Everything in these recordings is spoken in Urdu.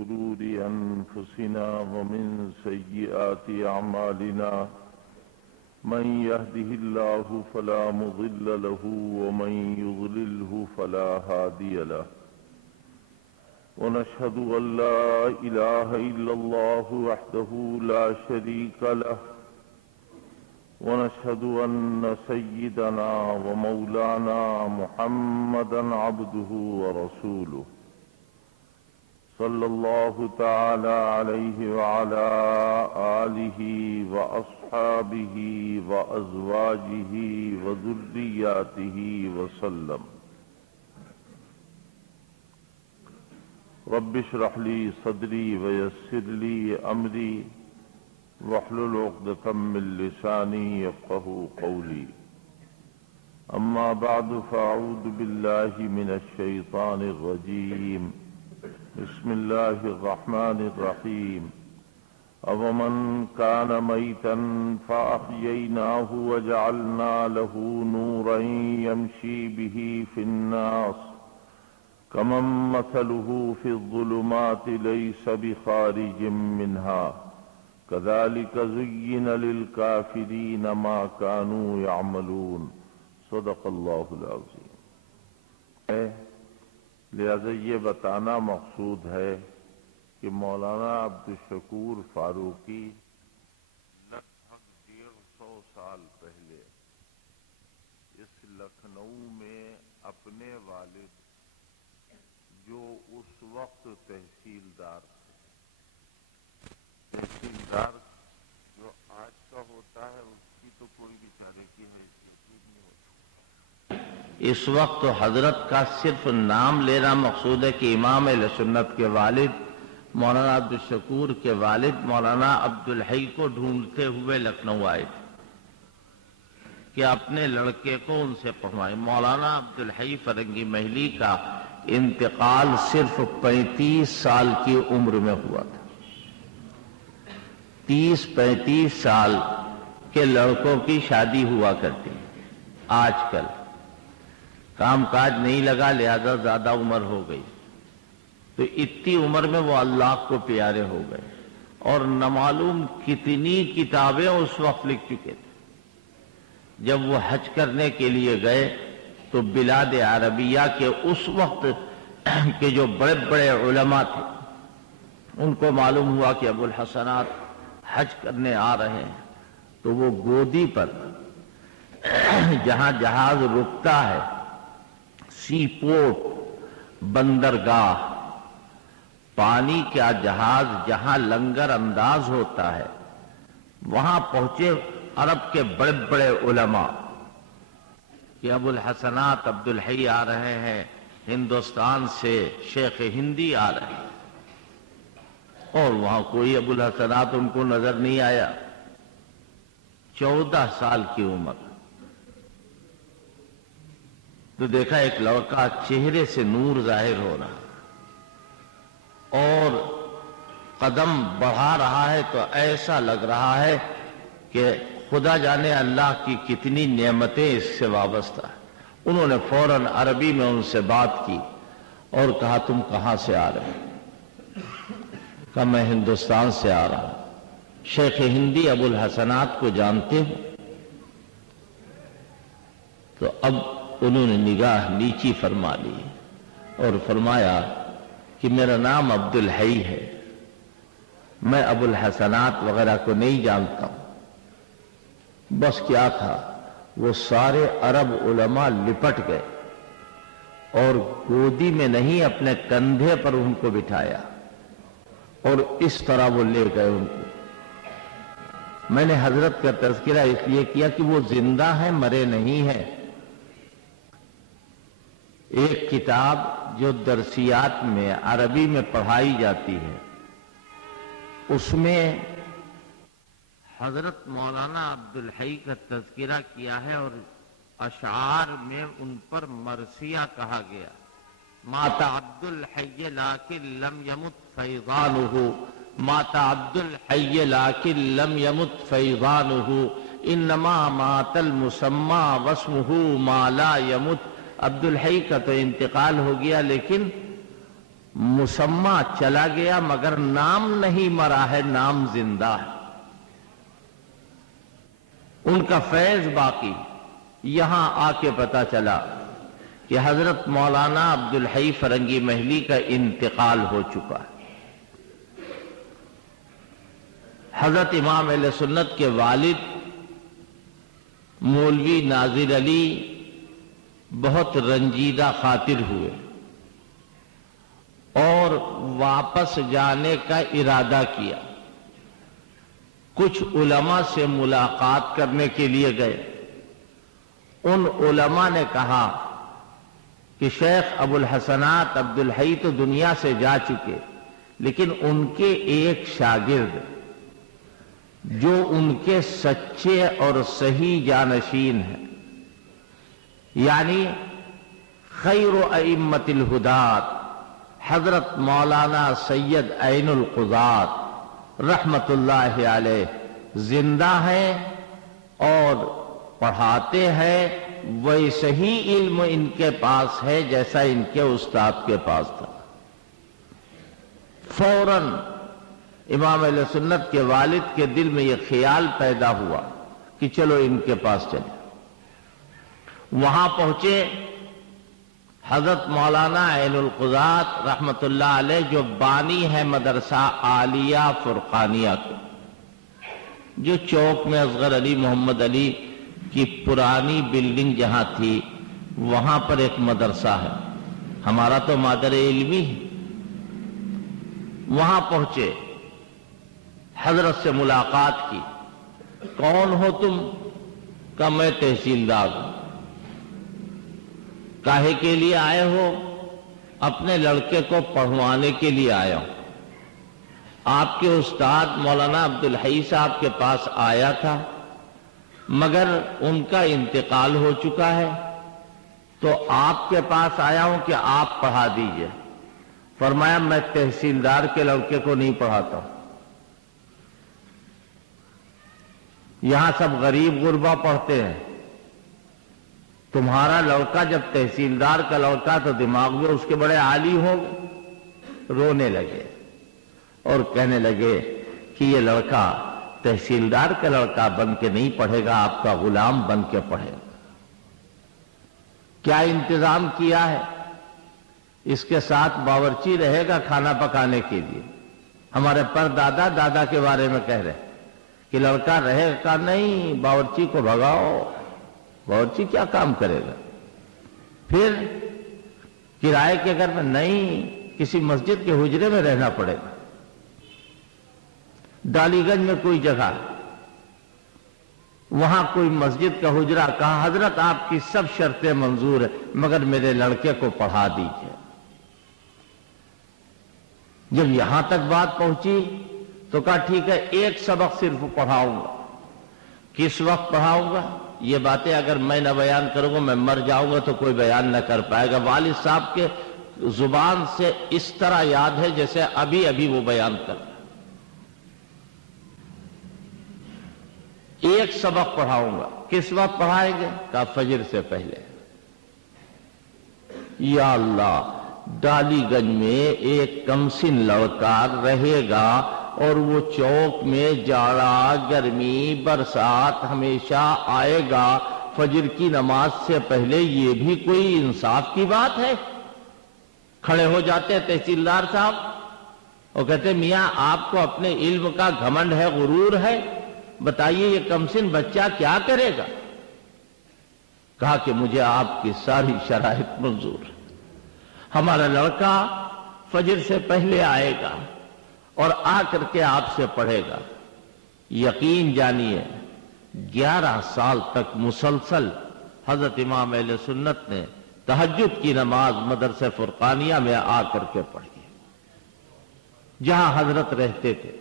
شرور أنفسنا ومن سيئات أعمالنا من يهده الله فلا مضل له ومن يضلله فلا هادي له ونشهد أن لا إله إلا الله وحده لا شريك له ونشهد أن سيدنا ومولانا محمدا عبده ورسوله صلى الله تعالى عليه وعلى آله وأصحابه وأزواجه وذرياته وسلم. رب اشرح لي صدري ويسر لي أمري واحلل عقدة من لساني يفقهوا قولي. أما بعد فأعوذ بالله من الشيطان الرجيم. بسم الله الرحمن الرحيم. أَوَمَنْ كَانَ مَيْتًا فَأَحْيَيْنَاهُ وَجَعَلْنَا لَهُ نُورًا يَمْشِي بِهِ فِي النَّاسِ كَمَنْ مَثَلُهُ فِي الظُّلُمَاتِ لَيْسَ بِخَارِجٍ مِنْهَا كَذَلِكَ زُيِّنَ لِلْكَافِرِينَ مَا كَانُوا يَعْمَلُونَ. صدق اللہ العظیم. لہذا یہ بتانا مقصود ہے کہ مولانا عبدالشکور فاروقی لگ بھگ 150 سال پہلے اس لکھنؤ میں اپنے والد جو اس وقت تحصیلدار جو آج کا ہوتا ہے اس کی تو کوئی بیچارے کی حیثیت نہیں ہوتی. اس وقت حضرت کا صرف نام لینا مقصود ہے کہ امام اہل سنت کے والد مولانا عبدالشکور کے والد مولانا عبدالحی کو ڈھونڈتے ہوئے لکھنؤ آئے تھے کہ اپنے لڑکے کو ان سے پڑھوائیں. مولانا عبدالحی فرنگی محلی کا انتقال صرف 35 سال کی عمر میں ہوا تھا. 30-35 سال کے لڑکوں کی شادی ہوا کرتی. آج کل کام کاج نہیں لگا لہذا زیادہ عمر ہو گئی تو اتنی عمر میں وہ اللہ کو پیارے ہو گئے اور نامعلوم کتنی کتابیں اس وقت لکھ چکے تھے. جب وہ حج کرنے کے لیے گئے تو بلاد عربیہ کے اس وقت کے جو بڑے بڑے علماء تھے ان کو معلوم ہوا کہ ابو الحسنات حج کرنے آ رہے ہیں تو وہ گودی پر جہاں جہاز رکتا ہے سی پورٹ بندرگاہ پانی کا جہاز جہاں لنگر انداز ہوتا ہے وہاں پہنچے عرب کے بڑے بڑے علماء کہ ابو الحسنات عبدالحی آ رہے ہیں ہندوستان سے شیخ ہندی آ رہے ہیں اور وہاں کوئی ابو الحسنات ان کو نظر نہیں آیا. 14 سال کی عمر تو دیکھا ایک لڑکا چہرے سے نور ظاہر ہو رہا اور قدم بڑھا رہا ہے تو ایسا لگ رہا ہے کہ خدا جانے اللہ کی کتنی نعمتیں اس سے وابستہ ہیں. انہوں نے فوراً عربی میں ان سے بات کی اور کہا تم کہاں سے آ رہے ہیں؟ کہا میں ہندوستان سے آ رہا ہوں. شیخ ہندی ابو الحسنات کو جانتے ہوں؟ تو اب انہوں نے نگاہ نیچی فرما لی اور فرمایا کہ میرا نام عبدالحی ہے, میں ابو الحسنات وغیرہ کو نہیں جانتا ہوں. بس کیا تھا وہ سارے عرب علماء لپٹ گئے اور گودی میں نہیں اپنے کندھے پر ان کو بٹھایا اور اس طرح وہ لے گئے ان کو. میں نے حضرت کا تذکرہ اس لیے کیا کہ وہ زندہ ہیں مرے نہیں ہیں. ایک کتاب جو درسیات میں عربی میں پڑھائی جاتی ہے اس میں حضرت مولانا عبدالحی کا تذکرہ کیا ہے اور اشعار میں ان پر مرثیہ کہا گیا. مات عبدالحی لیکن لم یمت فیضانہ مات عبدالحی لیکن لم یمت فیضانہ انما مات المسمى واسمہ ما لا یمت. عبدالحی کا تو انتقال ہو گیا لیکن مسمہ چلا گیا مگر نام نہیں مرا ہے، نام زندہ ہے، ان کا فیض باقی۔ یہاں آ کے پتا چلا کہ حضرت مولانا عبدالحی فرنگی محلی کا انتقال ہو چکا ہے۔ حضرت امام اہل سنت کے والد مولوی ناظر علی بہت رنجیدہ خاطر ہوئے اور واپس جانے کا ارادہ کیا۔ کچھ علماء سے ملاقات کرنے کے لیے گئے۔ ان علماء نے کہا کہ شیخ ابو الحسنات عبدالحی تو دنیا سے جا چکے، لیکن ان کے ایک شاگرد جو ان کے سچے اور صحیح جانشین ہیں، یعنی خیر ائمۃ الہدات حضرت مولانا سید عین القضات رحمت اللہ علیہ زندہ ہیں اور پڑھاتے ہیں، ویسے ہی علم ان کے پاس ہے جیسا ان کے استاد کے پاس تھا۔ فوراً امام اہل سنت کے والد کے دل میں یہ خیال پیدا ہوا کہ چلو ان کے پاس چلیں۔ وہاں پہنچے، حضرت مولانا عین القضات رحمت اللہ علیہ جو بانی ہے مدرسہ عالیہ فرقانیہ کے، جو چوک میں اصغر علی محمد علی کی پرانی بلڈنگ جہاں تھی وہاں پر ایک مدرسہ ہے، ہمارا تو مادر علمی ہے۔ وہاں پہنچے، حضرت سے ملاقات کی۔ کون ہو تم؟ کہا میں تحصیلدار ہوں۔ کاہے کے لیے آئے ہو؟ اپنے لڑکے کو پڑھوانے کے لیے آیا ہوں۔ آپ کے استاد مولانا عبدالحی صاحب کے پاس آیا تھا مگر ان کا انتقال ہو چکا ہے، تو آپ کے پاس آیا ہوں کہ آپ پڑھا دیجئے۔ فرمایا میں تحصیلدار کے لڑکے کو نہیں پڑھاتا ہوں، یہاں سب غریب غربا پڑھتے ہیں، تمہارا لڑکا جب تحصیلدار کا لڑکا تو دماغ میں اس کے بڑے عالی ہو گئے۔ رونے لگے اور کہنے لگے کہ یہ لڑکا تحصیلدار کا لڑکا بن کے نہیں پڑھے گا، آپ کا غلام بن کے پڑھے گا۔ کیا انتظام کیا ہے؟ اس کے ساتھ باورچی رہے گا کھانا پکانے کے لیے۔ ہمارے پردادا دادا کے بارے میں کہہ رہے کہ لڑکا رہے گا، نہیں باورچی کو بھگاؤ، باورچی کیا کام کرے گا؟ پھر کرائے کے گھر میں نہیں، کسی مسجد کے حجرے میں رہنا پڑے گا۔ ڈالی گنج میں کوئی جگہ، وہاں کوئی مسجد کا حجرہ، کہا حضرت آپ کی سب شرطیں منظور ہیں مگر میرے لڑکے کو پڑھا دیجیے۔ جب یہاں تک بات پہنچی تو کہا ٹھیک ہے، ایک سبق صرف پڑھاؤں گا۔ کس وقت پڑھاؤں گا؟ یہ باتیں اگر میں نہ بیان کروں گا میں مر جاؤں گا تو کوئی بیان نہ کر پائے گا۔ والد صاحب کے زبان سے اس طرح یاد ہے جیسے ابھی ابھی وہ بیان کر رہا۔ ایک سبق پڑھاؤں گا۔ کس وقت پڑھائیں گے؟ کہا فجر سے پہلے۔ یا اللہ، ڈالی گنج میں ایک کمسن لڑکا رہے گا اور وہ چوک میں جاڑا گرمی برسات ہمیشہ آئے گا، فجر کی نماز سے پہلے، یہ بھی کوئی انصاف کی بات ہے؟ کھڑے ہو جاتے تحصیلدار صاحب اور کہتے میاں آپ کو اپنے علم کا گھمنڈ ہے، غرور ہے، بتائیے یہ کمسن بچہ کیا کرے گا؟ کہا کہ مجھے آپ کی ساری شرائط منظور ہے، ہمارا لڑکا فجر سے پہلے آئے گا اور آ کر کے آپ سے پڑھے گا۔ یقین جانیے 11 سال تک مسلسل حضرت امام اہل سنت نے تہجد کی نماز مدرسہ فرقانیہ میں آ کر کے پڑھی، جہاں حضرت رہتے تھے،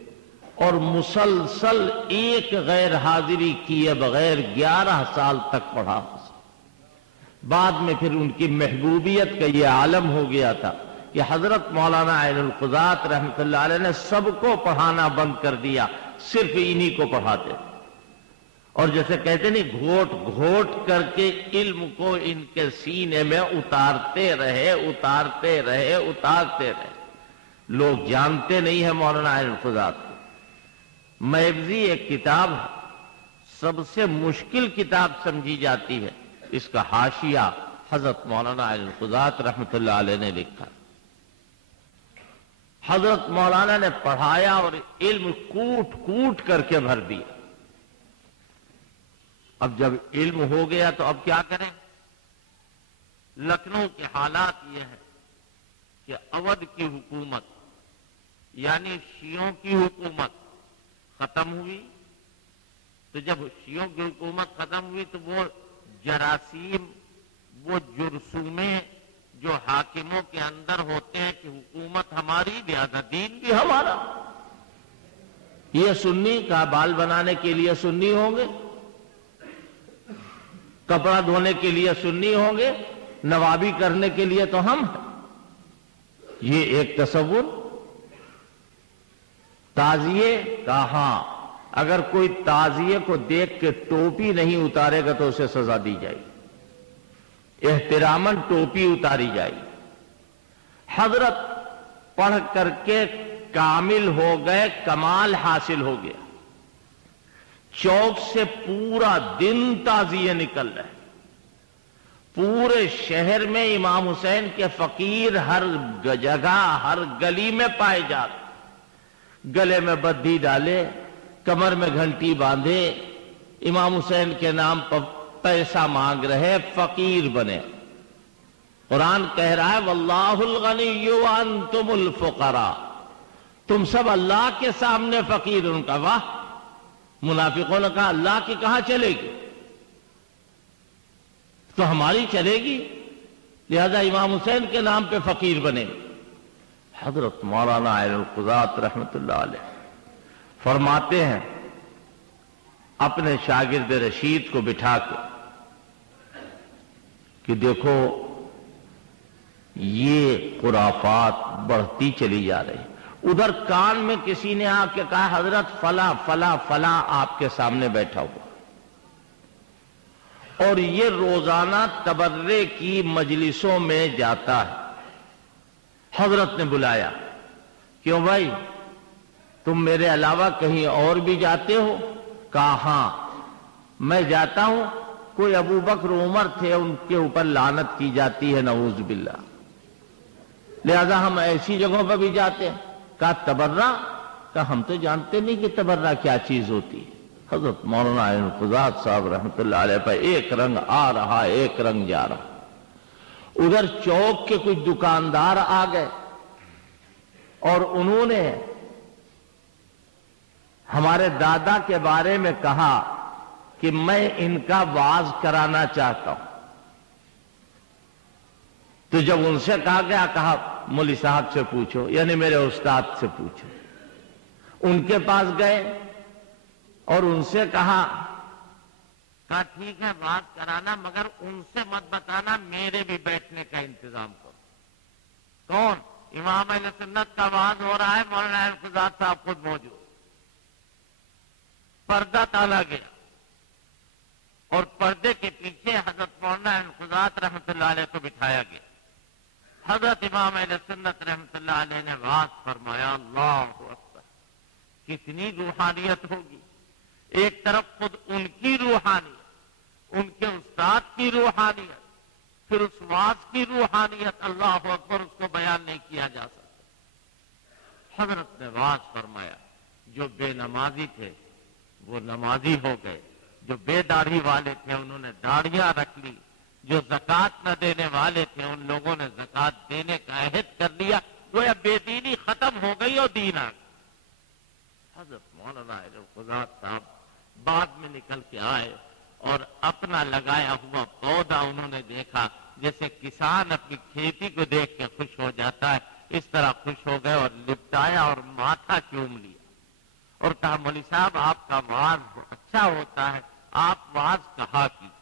اور مسلسل ایک غیر حاضری کیے بغیر 11 سال تک پڑھا۔ بعد میں پھر ان کی محبوبیت کا یہ عالم ہو گیا تھا کہ حضرت مولانا عین القضات رحمت اللہ علیہ نے سب کو پڑھانا بند کر دیا، صرف انہی کو پڑھاتے، اور جیسے کہتے نہیں گھوٹ گھوٹ کر کے علم کو ان کے سینے میں اتارتے رہے اتارتے رہے اتارتے رہے۔ لوگ جانتے نہیں ہیں مولانا اہل القضات کو۔ میبزی ایک کتاب ہے، سب سے مشکل کتاب سمجھی جاتی ہے، اس کا حاشیہ حضرت مولانا اہل القضات رحمۃ اللہ علیہ نے لکھا۔ حضرت مولانا نے پڑھایا اور علم کوٹ کوٹ کر کے بھر دیا۔ اب جب علم ہو گیا تو اب کیا کریں؟ لکھنؤ کے حالات یہ ہے کہ اودھ کی حکومت یعنی شیعوں کی حکومت ختم ہوئی، تو جب شیعوں کی حکومت ختم ہوئی تو وہ جراثیم، وہ جرثومیں جو حاکموں کے اندر ہوتے ہیں کہ حکومت ہماری لہذا دین بھی ہمارا، یہ سنی کا بال بنانے کے لیے سنی ہوں گے، کپڑا دھونے کے لیے سنی ہوں گے، نوابی کرنے کے لیے تو ہم ہیں۔ یہ ایک تصور۔ تعزیے کا ہاں، اگر کوئی تعزیے کو دیکھ کے ٹوپی نہیں اتارے گا تو اسے سزا دی جائے گی، احتراماً ٹوپی اتاری جائے گی۔ حضرت پڑھ کر کے کامل ہو گئے، کمال حاصل ہو گیا، چوک سے پورا دن تعزیے نکل رہے، پورے شہر میں امام حسین کے فقیر ہر جگہ ہر گلی میں پائے جاتے، گلے میں بدی ڈالے، کمر میں گھنٹی باندھے، امام حسین کے نام پر پیسہ مانگ رہے، فقیر بنے۔ قرآن کہہ رہا ہے واللہ الغنی وانتم الفقراء، تم سب اللہ کے سامنے فقیر۔ ان کا واہ، منافقوں نے کہا اللہ کی کہاں چلے گی، تو ہماری چلے گی، لہذا امام حسین کے نام پہ فقیر بنے۔ حضرت مولانا اہل القضات رحمۃ اللہ علیہ فرماتے ہیں اپنے شاگرد رشید کو بٹھا کے کہ دیکھو یہ خرافات بڑھتی چلی جا رہی۔ ادھر کان میں کسی نے آ کے کہا حضرت فلاں فلاں فلاں آپ کے سامنے بیٹھا ہوا، اور یہ روزانہ تبرے کی مجلسوں میں جاتا ہے۔ حضرت نے بلایا، کیوں بھائی تم میرے علاوہ کہیں اور بھی جاتے ہو؟ کہا ہاں میں جاتا ہوں، کوئی ابو بکر عمر تھے ان کے اوپر لعنت کی جاتی ہے نعوذ باللہ، لہذا ہم ایسی جگہوں پر بھی جاتے ہیں۔ کہا تبرہ؟ کہا ہم تو جانتے نہیں کہ تبرہ کیا چیز ہوتی ہے۔ حضرت مولانا اہل القضات صاحب رحمۃ اللہ علیہ پر ایک رنگ آ رہا ایک رنگ جا رہا۔ ادھر چوک کے کچھ دکاندار آ گئے اور انہوں نے ہمارے دادا کے بارے میں کہا کہ میں ان کا واعظ کرانا چاہتا ہوں۔ تو جب ان سے کہا گیا، کہا مولوی صاحب سے پوچھو، یعنی میرے استاد سے پوچھو۔ ان کے پاس گئے اور ان سے کہا ٹھیک ہے بات کرانا، مگر ان سے مت بتانا، میرے بھی بیٹھنے کا انتظام کرو۔ کون؟ امام اہل سنت کا واعظ ہو رہا ہے، مولانا اہل القضات صاحب خود موجود۔ پردہ ڈالا گیا اور پردے کے پیچھے حضرت مولانا اہل القضات رحمۃ اللہ علیہ کو بٹھایا گیا۔ حضرت امام اہل سنت رحمۃ اللہ علیہ نے واعظ فرمایا، اللہ اکبر، کتنی روحانیت ہوگی۔ ایک طرف خود ان کی روحانیت، ان کے استاد کی روحانیت، پھر اس واعظ کی روحانیت، اللہ اکبر، اس کو بیان نہیں کیا جا سکتا۔ حضرت نے واعظ فرمایا، جو بے نمازی تھے وہ نمازی ہو گئے، جو بے داڑھی والے تھے انہوں نے داڑیاں رکھ لی، جو زکوٰۃ نہ دینے والے تھے ان لوگوں نے زکوٰۃ دینے کا عہد کر لیا، گویا بے دینی ختم ہو گئی اور دین آ گیا۔ حضرت مولانا اہل القضات صاحب بعد میں نکل کے آئے اور اپنا لگایا ہوا پودا انہوں نے دیکھا، جیسے کسان اپنی کھیتی کو دیکھ کے خوش ہو جاتا ہے، اس طرح خوش ہو گئے اور لپٹایا اور ماتھا چوم لیا اور کہا مولوی صاحب آپ کا واعظ اچھا ہوتا ہے، آپ واعظ کہا کیجیے۔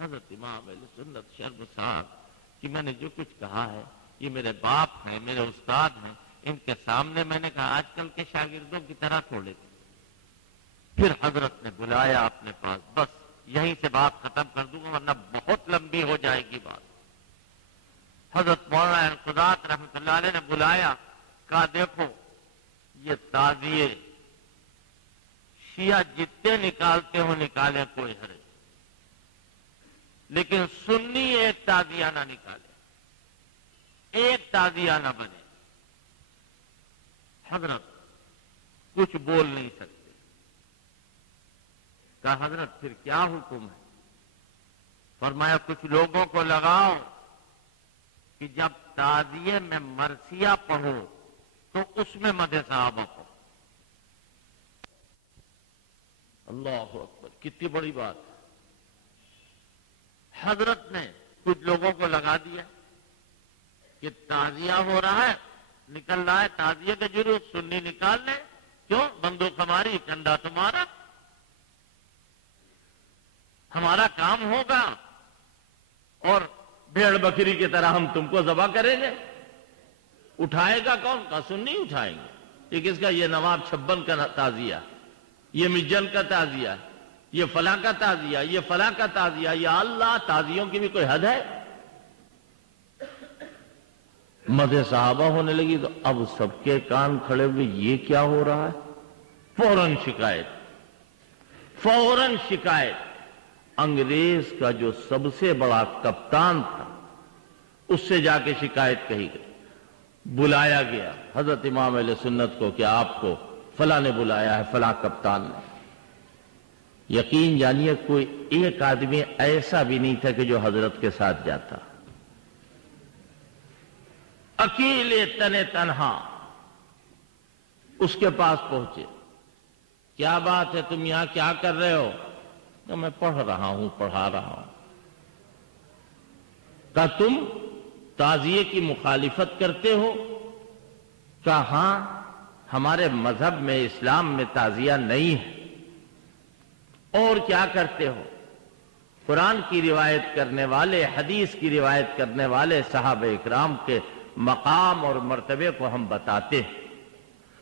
حضرت امام اہل سنت شرم صاحب کہ میں نے جو کچھ کہا ہے یہ میرے باپ ہیں، میرے استاد ہیں، ان کے سامنے میں نے کہا آج کل کے شاگردوں کی طرح تھوڑے تھے۔ پھر حضرت نے بلایا اپنے پاس، بس یہیں سے بات ختم کر دوں گا ورنہ بہت لمبی ہو جائے گی بات۔ حضرت مولانا القضات رحمۃ اللہ علیہ نے بلایا کہا دیکھو یہ تعزیے شیعہ جتنے نکالتے ہو نکالے کوئی حرج، لیکن سنی ایک تعزیہ نہ نکالے، ایک تعزیہ نہ بنے۔ حضرت کچھ بول نہیں سکتے۔ کہا حضرت پھر کیا حکم ہے؟ فرمایا کچھ لوگوں کو لگاؤ کہ جب تعزیے میں مرثیہ پڑھو تو اس میں مدح صحابہ پڑھو۔ اللہ اکبر، کتنی بڑی بات۔ حضرت نے کچھ لوگوں کو لگا دیا کہ تعزیہ ہو رہا ہے، نکل رہا ہے تعزیے کا جلوس، سنی نکال لیں، کیوں؟ بندوق ہماری، کنڈا تمہارا، ہمارا کام ہوگا اور بھیڑ بکری کی طرح ہم تم کو ذبح کریں گے۔ اٹھائے گا کون؟ کا سنی اٹھائیں گے۔ یہ کس کا؟ یہ نواب چھبن کا تعزیہ، یہ مجن کا تعزیہ، یہ فلاں کا تعزیہ، یہ فلاں کا تعزیہ۔ یا اللہ، تعزیوں کی بھی کوئی حد ہے؟ مدح صحابہ ہونے لگی تو اب سب کے کان کھڑے ہوئے، یہ کیا ہو رہا ہے؟ فوراً شکایت، فوراً شکایت۔ انگریز کا جو سب سے بڑا کپتان تھا اس سے جا کے شکایت کہی گئی، بلایا گیا حضرت امام اہل سنت کو کہ آپ کو فلاں نے بلایا ہے، فلاں کپتان نے۔ یقین جانیے کوئی ایک آدمی ایسا بھی نہیں تھا کہ جو حضرت کے ساتھ جاتا، اکیلے تنے تنہا اس کے پاس پہنچے۔ کیا بات ہے، تم یہاں کیا کر رہے ہو؟ کہ میں پڑھا رہا ہوں۔ کہا تم تعزیے کی مخالفت کرتے ہو؟ کہا ہاں، ہمارے مذہب میں، اسلام میں تعزیہ نہیں ہے۔ اور کیا کرتے ہو؟ قرآن کی روایت کرنے والے، حدیث کی روایت کرنے والے صحابہ اکرام کے مقام اور مرتبے کو ہم بتاتے ہیں۔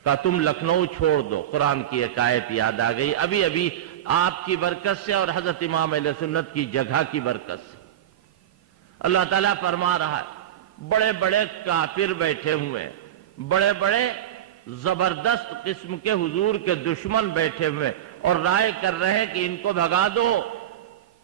کہا تم لکھنؤ چھوڑ دو۔ قرآن کی ایک آیت یاد آ گئی، ابھی آپ کی برکت سے اور حضرت امام اہل سنت کی جگہ کی برکت سے۔ اللہ تعالیٰ فرما رہا ہے، بڑے بڑے کافر بیٹھے ہوئے، بڑے بڑے زبردست قسم کے حضور کے دشمن بیٹھے ہوئے اور رائے کر رہے ہیں کہ ان کو بھگا دو،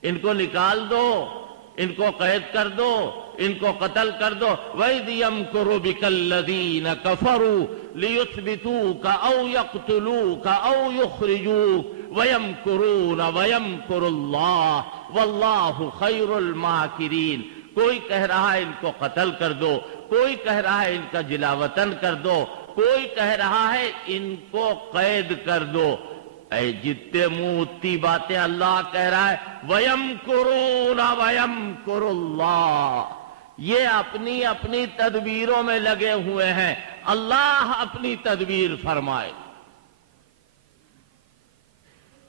ان کو نکال دو، ان کو قید کر دو، ان کو قتل کر دو۔ وَإِذْ يَمْكُرُ بِكَ الَّذِينَ كَفَرُوا لِيُثْبِتُوكَ أَوْ يَقْتُلُوكَ أَوْ يُخْرِجُوكَ وَيَمْكُرُونَ وَيَمْكُرُ اللَّهُ وَاللَّهُ خَيْرُ الْمَاكِرِينَ۔ کوئی کہہ رہا ہے ان کو قتل کر دو، کوئی کہہ رہا ہے ان کا جلا وطن کر دو، کوئی کہہ رہا ہے ان کو قید کر دو۔ اے جتنے منہ اتنی باتیں، اللہ کہہ رہا ہے وَيَمْكُرُونَ وَيَمْكُرُ اللَّهُ۔ یہ اپنی اپنی تدبیروں میں لگے ہوئے ہیں، اللہ اپنی تدبیر فرمائے۔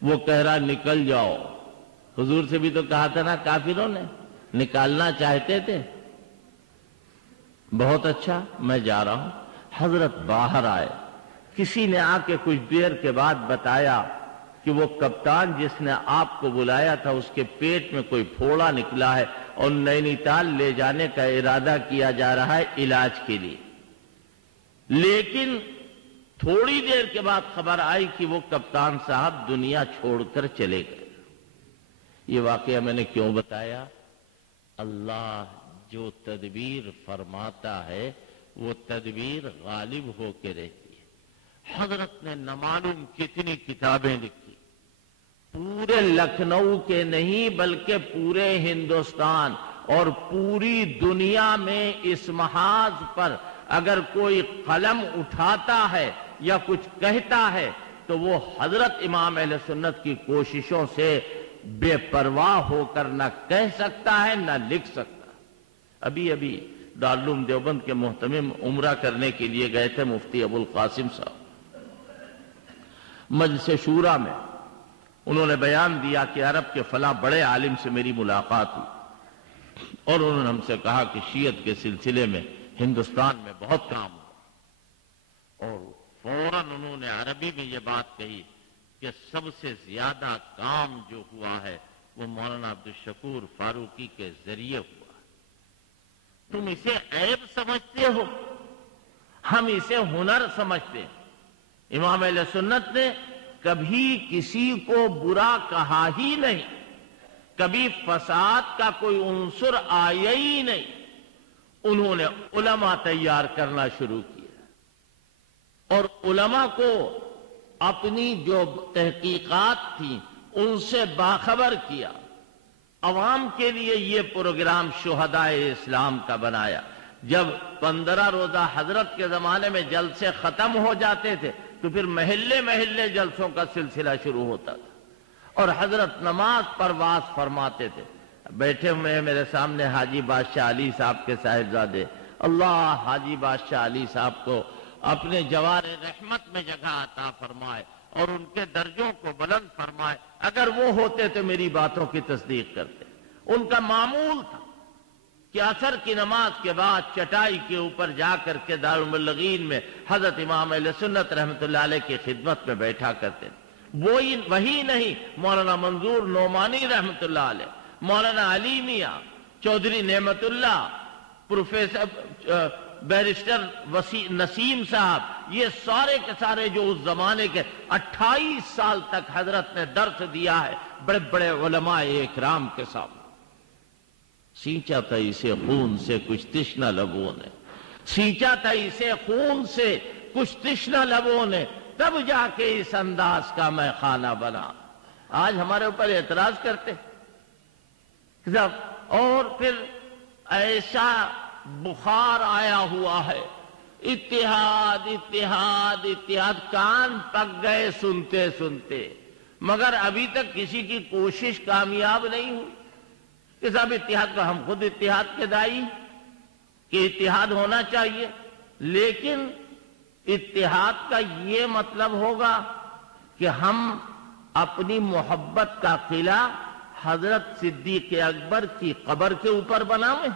وہ کہہ رہا نکل جاؤ۔ حضور سے بھی تو کہا تھا نا کافروں نے، نکالنا چاہتے تھے۔ بہت اچھا، میں جا رہا ہوں۔ حضرت باہر آئے، کسی نے آ کے کچھ دیر کے بعد بتایا کہ وہ کپتان جس نے آپ کو بلایا تھا اس کے پیٹ میں کوئی پھوڑا نکلا ہے اور نینی تال لے جانے کا ارادہ کیا جا رہا ہے علاج کے لیے۔ لیکن تھوڑی دیر کے بعد خبر آئی کہ وہ کپتان صاحب دنیا چھوڑ کر چلے گئے۔ یہ واقعہ میں نے کیوں بتایا؟ اللہ جو تدبیر فرماتا ہے وہ تدبیر غالب ہو کے رہتی ہے۔ حضرت نے نہ معلوم کتنی کتابیں لکھی، پورے لکھنؤ کے نہیں بلکہ پورے ہندوستان اور پوری دنیا میں اس محاذ پر اگر کوئی قلم اٹھاتا ہے یا کچھ کہتا ہے تو وہ حضرت امام اہل سنت کی کوششوں سے بے پرواہ ہو کر نہ کہہ سکتا ہے نہ لکھ سکتا۔ ابھی دارالعلوم دیوبند کے محتمم عمرہ کرنے کے لیے گئے تھے مفتی ابو القاسم صاحب۔ مجلس شورا میں انہوں نے بیان دیا کہ عرب کے فلاں بڑے عالم سے میری ملاقات ہوئی اور انہوں نے ہم سے کہا کہ شیعت کے سلسلے میں ہندوستان میں بہت کام ہوا، اور فوراً انہوں نے عربی میں یہ بات کہی کہ سب سے زیادہ کام جو ہوا ہے وہ مولانا عبدالشکور فاروقی کے ذریعے ہوا۔ تم اسے عیب سمجھتے ہو؟ ہم اسے ہنر سمجھتے ہیں۔ امام اہل سنت نے کبھی کسی کو برا کہا ہی نہیں، کبھی فساد کا کوئی عنصر آیا ہی نہیں۔ انہوں نے علماء تیار کرنا شروع کیا اور علماء کو اپنی جو تحقیقات تھیں ان سے باخبر کیا۔ عوام کے لیے یہ پروگرام شہدائے اسلام کا بنایا۔ جب 15 روزہ حضرت کے زمانے میں جلسے ختم ہو جاتے تھے تو پھر محلے محلے جلسوں کا سلسلہ شروع ہوتا تھا، اور حضرت نماز پر واعظ فرماتے تھے۔ بیٹھے ہوئے ہیں میرے سامنے حاجی بادشاہ علی صاحب کے صاحبزادے، اللہ حاجی بادشاہ علی صاحب کو اپنے جوار رحمت میں جگہ عطا فرمائے اور ان کے درجوں کو بلند فرمائے۔ اگر وہ ہوتے تو میری باتوں کی تصدیق کرتے۔ ان کا معمول تھا کہ عصر کی نماز کے بعد چٹائی کے اوپر جا کر کے دارالمبلغین میں حضرت امام اہل سنت رحمۃ اللہ علیہ کی خدمت میں بیٹھا کرتے تھے۔ وہی نہیں، مولانا منظور نعمانی رحمۃ اللہ علیہ، مولانا علی میاں، چودھری نعمت اللہ، پروفیسر بیرسٹر نسیم صاحب، یہ سارے کے سارے جو اس زمانے کے 28 سال تک حضرت نے درس دیا ہے بڑے بڑے علماء اکرام کے سامنے۔ سینچا تھا اسے خون سے کچھ تشنہ لبوں نے، سینچا تھا اسے خون سے کچھ تشنہ لبوں نے، تب جا کے اس انداز کا میں خانہ بنا۔ آج ہمارے اوپر اعتراض کرتے اور پھر ایسا بخار آیا ہوا ہے، اتحاد اتحاد اتحاد، کان پک گئے سنتے سنتے، مگر ابھی تک کسی کی کوشش کامیاب نہیں ہوئی کہ صاحب اتحاد کا، ہم خود اتحاد کے دائی کہ اتحاد ہونا چاہیے، لیکن اتحاد کا یہ مطلب ہوگا کہ ہم اپنی محبت کا قلعہ حضرت صدیق اکبر کی قبر کے اوپر بنائیں؟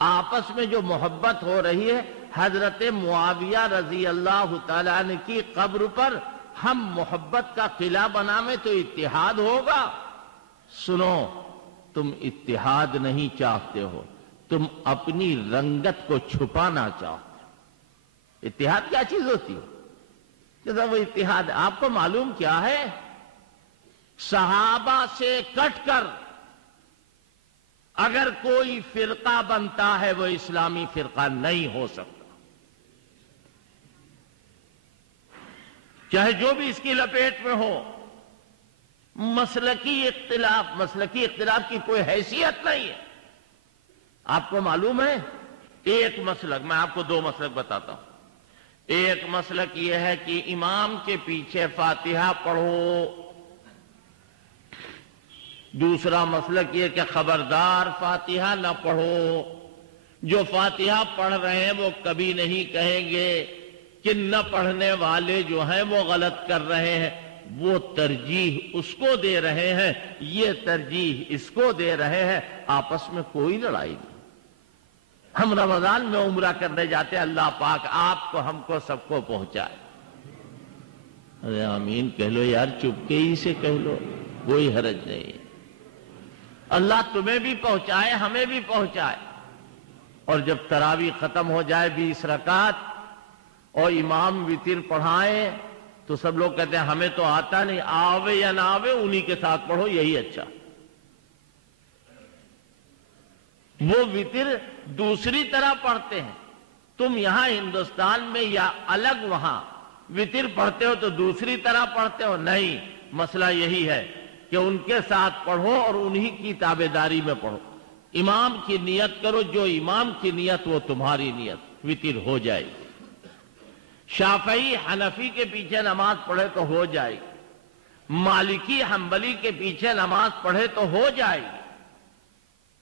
آپس میں جو محبت ہو رہی ہے حضرت معاویہ رضی اللہ تعالیٰ عنہ کی قبر پر ہم محبت کا قلعہ بنائیں تو اتحاد ہوگا؟ سنو، تم اتحاد نہیں چاہتے ہو، تم اپنی رنگت کو چھپانا چاہتے ہو۔ اتحاد کیا چیز ہوتی ہے؟ کہ وہ اتحاد آپ کو معلوم کیا ہے؟ صحابہ سے کٹ کر اگر کوئی فرقہ بنتا ہے وہ اسلامی فرقہ نہیں ہو سکتا، چاہے جو بھی اس کی لپیٹ میں ہو۔ مسلکی اختلاف کی کوئی حیثیت نہیں ہے۔ آپ کو معلوم ہے ایک مسلک، میں آپ کو دو مسلک بتاتا ہوں۔ ایک مسلک یہ ہے کہ امام کے پیچھے فاتحہ پڑھو، دوسرا مسلک یہ کہ خبردار فاتحہ نہ پڑھو۔ جو فاتحہ پڑھ رہے ہیں وہ کبھی نہیں کہیں گے کہ نہ پڑھنے والے جو ہیں وہ غلط کر رہے ہیں، وہ ترجیح اس کو دے رہے ہیں، یہ ترجیح اس کو دے رہے ہیں، آپس میں کوئی لڑائی نہیں۔ ہم رمضان میں عمرہ کرنے جاتے ہیں، اللہ پاک آپ کو، ہم کو، سب کو پہنچائے۔ ارے آمین کہہ لو یار، چپکے ہی سے کہہ لو، کوئی حرج نہیں۔ اللہ تمہیں بھی پہنچائے، ہمیں بھی پہنچائے۔ اور جب تراویح ختم ہو جائے 20 رکعت اور امام وتر پڑھائیں تو سب لوگ کہتے ہیں ہمیں تو آتا نہیں، آوے یا نہ آوے انہی کے ساتھ پڑھو، یہی اچھا۔ وہ وتر دوسری طرح پڑھتے ہیں، تم یہاں ہندوستان میں یا الگ وہاں وتر پڑھتے ہو تو دوسری طرح پڑھتے ہو؟ نہیں، مسئلہ یہی ہے کہ ان کے ساتھ پڑھو اور انہی کی تابعداری میں پڑھو۔ امام کی نیت کرو، جو امام کی نیت وہ تمہاری نیت، وتر ہو جائے گی۔ شافعی حنفی کے پیچھے نماز پڑھے تو ہو جائے گی، مالکی حنبلی کے پیچھے نماز پڑھے تو ہو جائے گی۔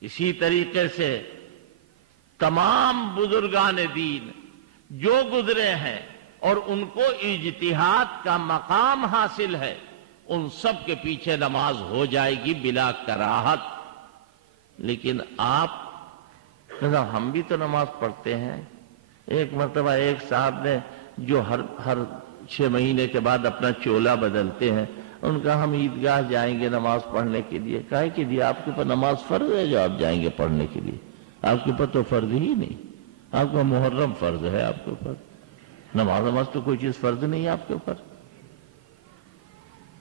اسی طریقے سے تمام بزرگان دین جو گزرے ہیں اور ان کو اجتہاد کا مقام حاصل ہے، ان سب کے پیچھے نماز ہو جائے گی بلا کراہت۔ لیکن آپ، ہم بھی تو نماز پڑھتے ہیں۔ ایک مرتبہ ایک صاحب نے جو ہر 6 مہینے کے بعد اپنا چولا بدلتے ہیں، ان کا ہم عیدگاہ جائیں گے نماز پڑھنے کے لیے۔ کہا کہ جی آپ کے اوپر نماز فرض ہے جو آپ جائیں گے پڑھنے کے لیے؟ آپ کے اوپر تو فرض ہی نہیں، آپ کا محرم فرض ہے آپ کے اوپر، نماز تو کوئی چیز فرض نہیں ہے آپ کے اوپر.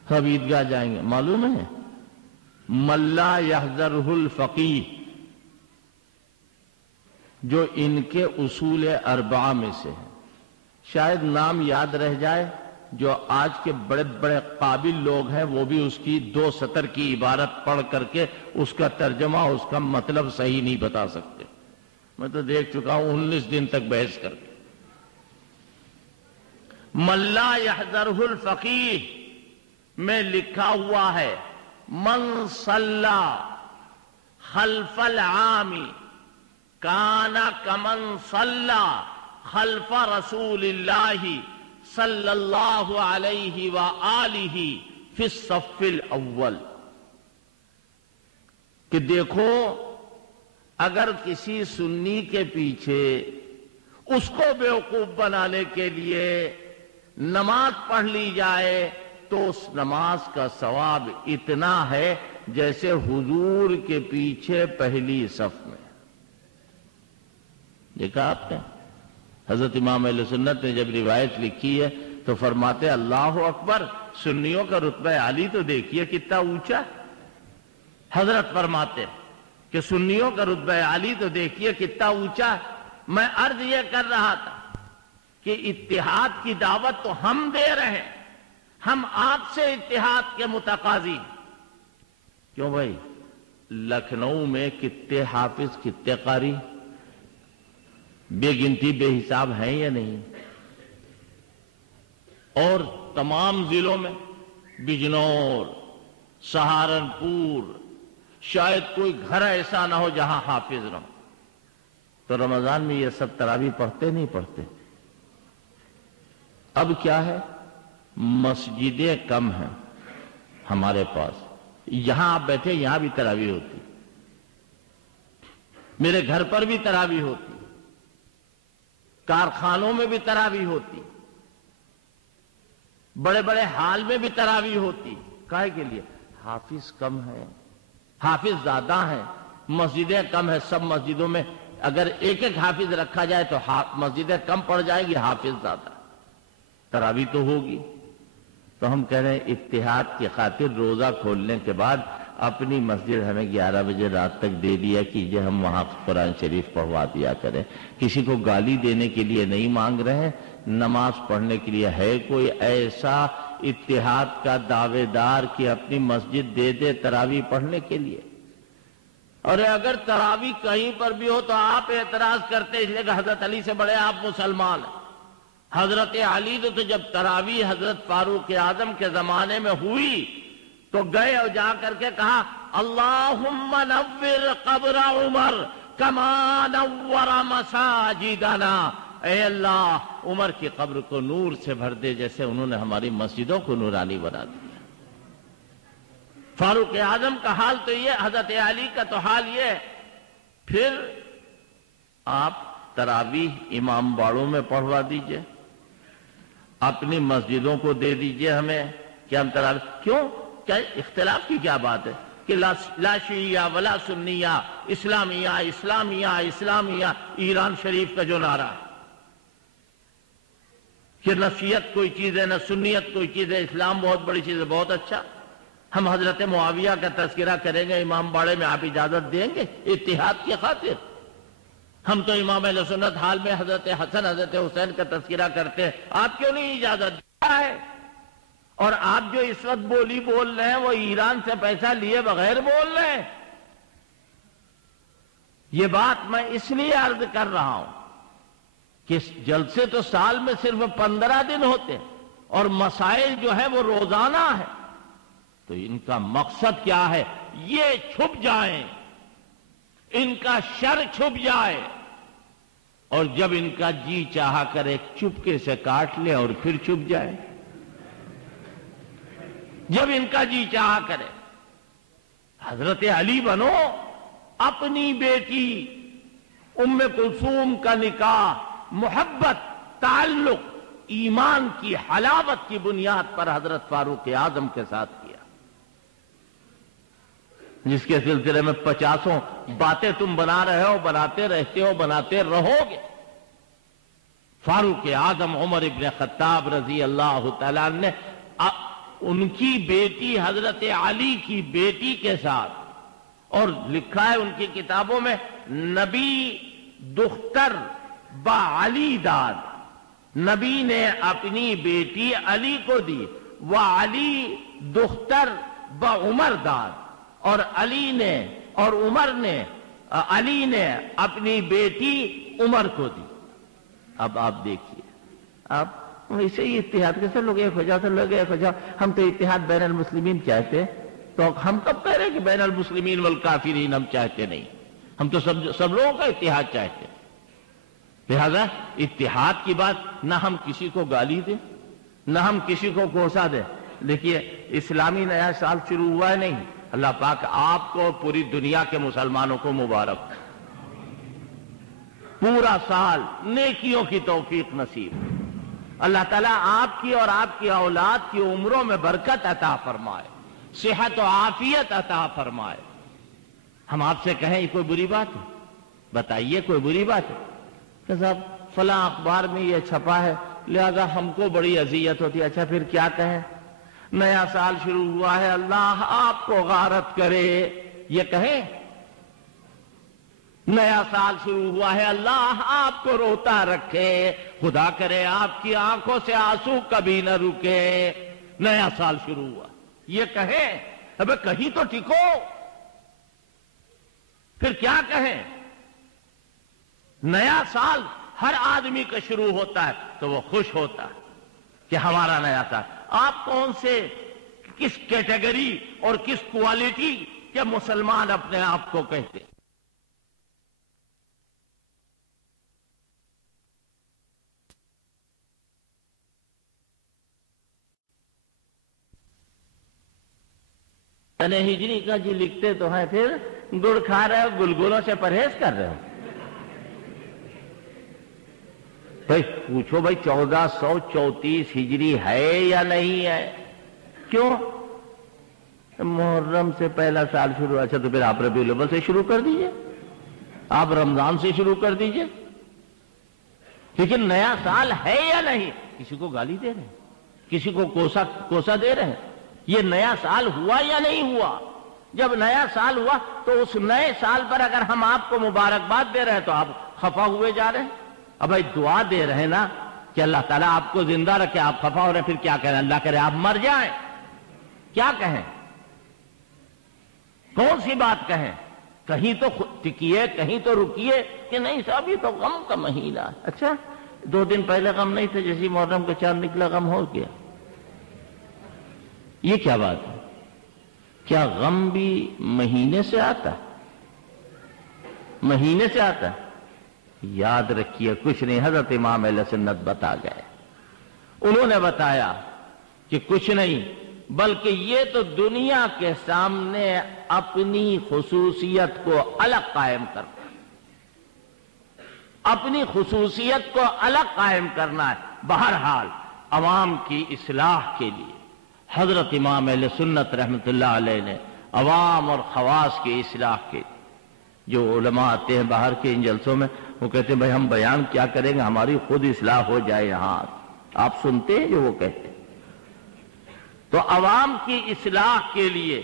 اب عیدگاہ جائیں گے، معلوم ہے ملا یحذرہ الفقیہ، جو ان کے اصول اربعہ میں سے ہے. شاید نام یاد رہ جائے، جو آج کے بڑے بڑے قابل لوگ ہیں وہ بھی اس کی 2 سطر کی عبارت پڑھ کر کے اس کا ترجمہ، اس کا مطلب صحیح نہیں بتا سکتے. میں تو دیکھ چکا ہوں 19 دن تک بحث کر کے. ملا یحذرہ الفقیہ میں لکھا ہوا ہے من صلی خلف العام کان کمن صلی خلف رسول اللہ صلی اللہ علیہ وآلہ فی الصف الاول. کہ دیکھو اگر کسی سنی کے پیچھے اس کو بیوقوف بنانے کے لیے نماز پڑھ لی جائے تو اس نماز کا ثواب اتنا ہے جیسے حضور کے پیچھے پہلی صف میں. دیکھا آپ نے حضرت امام اہل سنت نے جب روایت لکھی ہے تو فرماتے اللہ اکبر، سنیوں کا رتبہ عالی تو دیکھیے کتنا اونچا. حضرت فرماتے کہ سنیوں کا رتبہ عالی تو دیکھیے کتنا اونچا. میں عرض یہ کر رہا تھا کہ اتحاد کی دعوت تو ہم دے رہے ہیں، ہم آپ سے اتحاد کے متقاضی. کیوں بھائی لکھنؤ میں کتنے حافظ کتنے قاری بے گنتی بے حساب ہیں یا نہیں؟ اور تمام ضلعوں میں بجنور، سہارنپور، شاید کوئی گھر ایسا نہ ہو جہاں حافظ نہ ہو. تو رمضان میں یہ سب تراویح پڑھتے نہیں پڑھتے. اب کیا ہے، مسجدیں کم ہیں ہمارے پاس. یہاں آپ بیٹھے یہاں بھی تراویح ہوتی، میرے گھر پر بھی تراویح ہوتی، کارخانوں میں بھی تراویح ہوتی، بڑے بڑے ہال میں بھی تراویح ہوتی. کائے کے لیے؟ حافظ کم ہے. حافظ زیادہ ہیں، مسجدیں کم ہیں. سب مسجدوں میں اگر ایک ایک حافظ رکھا جائے تو مسجدیں کم پڑ جائیں گی، حافظ زیادہ. تراویح تو ہوگی. تو ہم کہہ رہے ہیں اتحاد کی خاطر روزہ کھولنے کے بعد اپنی مسجد ہمیں 11 بجے رات تک دے دیا کیجئے، ہم وہاں قرآن شریف پڑھوا دیا کریں. کسی کو گالی دینے کے لیے نہیں مانگ رہے ہیں، نماز پڑھنے کے لیے. ہے کوئی ایسا اتحاد کا دعوے دار کہ اپنی مسجد دے دے تراویح پڑھنے کے لیے؟ اور اگر تراویح کہیں پر بھی ہو تو آپ اعتراض کرتے اس لیے کہ حضرت علی سے بڑے آپ مسلمان ہیں. حضرت علی تو جب تراویح حضرت فاروق اعظم کے زمانے میں ہوئی تو گئے اور جا کر کے کہا اللہم نور قبر عمر کما نور مساجدنا. اے اللہ عمر کی قبر کو نور سے بھر دے جیسے انہوں نے ہماری مسجدوں کو نورانی بنا دیا. فاروق اعظم کا حال تو یہ، حضرت علی کا تو حال یہ. پھر آپ تراویح امام باڑوں میں پڑھوا دیجئے، اپنی مسجدوں کو دے دیجئے ہمیں کہ ہم تراویح. کیوں؟ کیا اختلاف کی کیا بات ہے کہ لا شیعہ ولا سنیہ، اسلامیہ اسلامیہ اسلامیہ. ایران شریف کا جو نعرہ ہے کہ نہ شیعت کوئی چیز ہے نہ سنیت کوئی چیز ہے، اسلام بہت بڑی چیز ہے. بہت اچھا، ہم حضرت معاویہ کا تذکرہ کریں گے امام باڑے میں، آپ اجازت دیں گے اتحاد کی خاطر؟ ہم تو امام اہل سنت حال میں حضرت حسن حضرت حسین کا تذکرہ کرتے ہیں، آپ کیوں نہیں اجازت دیتا ہے؟ اور آپ جو اس وقت بولی بول رہے ہیں وہ ایران سے پیسہ لیے بغیر بول رہے ہیں. یہ بات میں اس لیے عرض کر رہا ہوں کہ جلسے تو سال میں صرف 15 دن ہوتے ہیں اور مسائل جو ہے وہ روزانہ ہے. تو ان کا مقصد کیا ہے؟ یہ چھپ جائیں، ان کا شر چھپ جائے، اور جب ان کا جی چاہا کرے چپکے سے کاٹ لے اور پھر چھپ جائے. جب ان کا جی چاہا کرے. حضرت علی بنو، اپنی بیٹی ام کلثوم کا نکاح محبت، تعلق، ایمان کی حلاوت کی بنیاد پر حضرت فاروق اعظم کے ساتھ کیا، جس کے سلسلے میں 50 باتیں تم بنا رہے ہو، بناتے رہتے ہو، بناتے رہو گے. فاروق اعظم عمر ابن خطاب رضی اللہ تعالیٰ نے ان کی بیٹی حضرت علی کی بیٹی کے ساتھ، اور لکھا ہے ان کی کتابوں میں، نبی دختر با علی داد، نبی نے اپنی بیٹی علی کو دی، وہ علی دختر با عمر داد، اور علی نے اور عمر نے علی نے اپنی بیٹی عمر کو دی۔ اب آپ دیکھیے، آپ اسے ہی اتحاد کیسے لوگ ایک ہو جاؤ تو لوگ ایک ہو جاؤ، ہم تو اتحاد بین المسلمین چاہتے، تو ہم کب کہہ رہے کہ بین المسلمین والکافرین ہم چاہتے نہیں، ہم تو سب لوگوں کا اتحاد چاہتے۔ لہذا اتحاد کی بات نہ ہم کسی کو گالی دیں نہ ہم کسی کو کوسا دیں۔ دیکھیے اسلامی نیا سال شروع ہوا ہے نہیں، اللہ پاک آپ کو پوری دنیا کے مسلمانوں کو مبارک، پورا سال نیکیوں کی توفیق نصیب، اللہ تعالیٰ آپ کی اور آپ کی اولاد کی عمروں میں برکت عطا فرمائے، صحت و عافیت عطا فرمائے۔ ہم آپ سے کہیں یہ کوئی بری بات ہے؟ بتائیے کوئی بری بات ہے کہ صاحب فلاں اخبار میں یہ چھپا ہے لہذا ہم کو بڑی اذیت ہوتی ہے؟ اچھا پھر کیا کہیں؟ نیا سال شروع ہوا ہے، اللہ آپ کو غارت کرے، یہ کہیں؟ نیا سال شروع ہوا ہے، اللہ آپ کو روتا رکھے، خدا کرے آپ کی آنکھوں سے آنسو کبھی نہ رکے، نیا سال شروع ہوا، یہ کہیں؟ ابے کہیں تو ٹکو، پھر کیا کہیں؟ نیا سال ہر آدمی کا شروع ہوتا ہے تو وہ خوش ہوتا ہے کہ ہمارا نیا سال۔ آپ کون سے کس کیٹیگری اور کس کوالٹی کے مسلمان اپنے آپ کو کہتے ہیں؟ ہجری کا جی لکھتے تو ہیں، پھر گڑ کھا رہے ہو، گلگلوں سے پرہیز کر رہے ہو؟ بھائی پوچھو بھائی 1434 ہجری ہے یا نہیں ہے؟ کیوں؟ محرم سے پہلا سال شروع، اچھا تو پھر آپ ربیع الاول سے شروع کر دیجئے، آپ رمضان سے شروع کر دیجئے، لیکن نیا سال ہے یا نہیں؟ کسی کو گالی دے رہے ہیں، کسی کو کوسا دے رہے ہیں؟ یہ نیا سال ہوا یا نہیں ہوا؟ جب نیا سال ہوا تو اس نئے سال پر اگر ہم آپ کو مبارکباد دے رہے ہیں تو آپ خفا ہوئے جا رہے ہیں۔ اب بھائی دعا دے رہے ہیں نا کہ اللہ تعالیٰ آپ کو زندہ رکھے، آپ خفا ہو رہے ہیں، پھر کیا کہیں؟ اللہ کرے آپ مر جائیں، کیا کہیں؟ کون سی بات کہیں؟ کہیں تو ٹکیے، کہیں تو رکیے کہ نہیں صاحب یہ تو غم کا مہینہ ہے۔ اچھا 2 دن پہلے غم نہیں تھے، جیسی محرم کا چاند نکلا غم ہو گیا، یہ کیا بات ہے؟ کیا غم بھی مہینے سے آتا ہے؟ مہینے سے آتا ہے؟ یاد رکھیے کچھ نہیں، حضرت امام اہل سنت بتا گئے، انہوں نے بتایا کہ کچھ نہیں بلکہ یہ تو دنیا کے سامنے اپنی خصوصیت کو الگ قائم کرنا، اپنی خصوصیت کو الگ قائم کرنا ہے۔ بہرحال عوام کی اصلاح کے لیے حضرت امام اہل سنت رحمت اللہ علیہ نے عوام اور خواص کی اصلاح کے لیے، جو علماء آتے ہیں باہر کے ان جلسوں میں، وہ کہتے ہیں بھائی ہم بیان کیا کریں گے، ہماری خود اصلاح ہو جائے، یہاں آپ سنتے ہیں جو وہ کہتے ہیں۔ تو عوام کی اصلاح کے لیے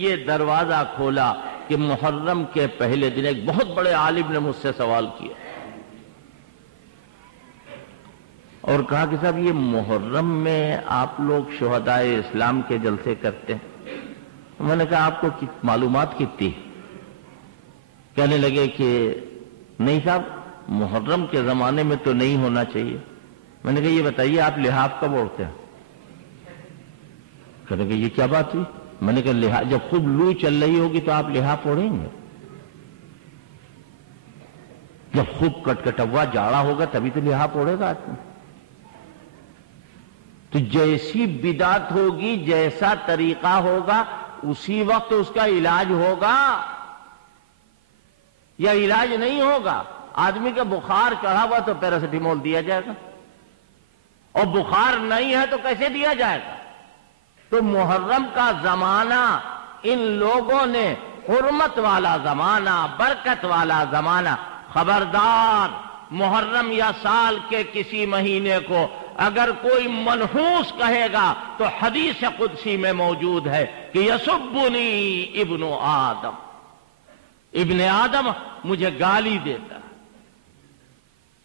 یہ دروازہ کھولا کہ محرم کے پہلے دن ایک بہت بڑے عالم نے مجھ سے سوال کیا اور کہا کہ صاحب یہ محرم میں آپ لوگ شہدائے اسلام کے جلسے کرتے ہیں؟ میں نے کہا آپ کو معلومات کتنی؟ کہنے لگے کہ نہیں صاحب محرم کے زمانے میں تو نہیں ہونا چاہیے۔ میں نے کہا یہ بتائیے آپ لحاف کب اوڑھتے ہیں؟ کہنے لگے یہ کیا بات ہوئی؟ میں نے کہا لحاف جب خوب لو چل رہی ہوگی تو آپ لحاف اوڑھیں گے؟ جب خوب کٹکٹوا جاڑا ہوگا تبھی تو لحاف اوڑھے گا آدمی۔ تو جیسی بدعت ہوگی، جیسا طریقہ ہوگا، اسی وقت اس کا علاج ہوگا یا علاج نہیں ہوگا۔ آدمی کا بخار چڑھا ہوا تو پیراسیٹامول دیا جائے گا، اور بخار نہیں ہے تو کیسے دیا جائے گا؟ تو محرم کا زمانہ ان لوگوں نے حرمت والا زمانہ، برکت والا زمانہ، خبردار محرم یا سال کے کسی مہینے کو اگر کوئی منحوس کہے گا تو حدیث قدسی میں موجود ہے کہ یسبنی ابن آدم، ابن آدم مجھے گالی دیتا ہے۔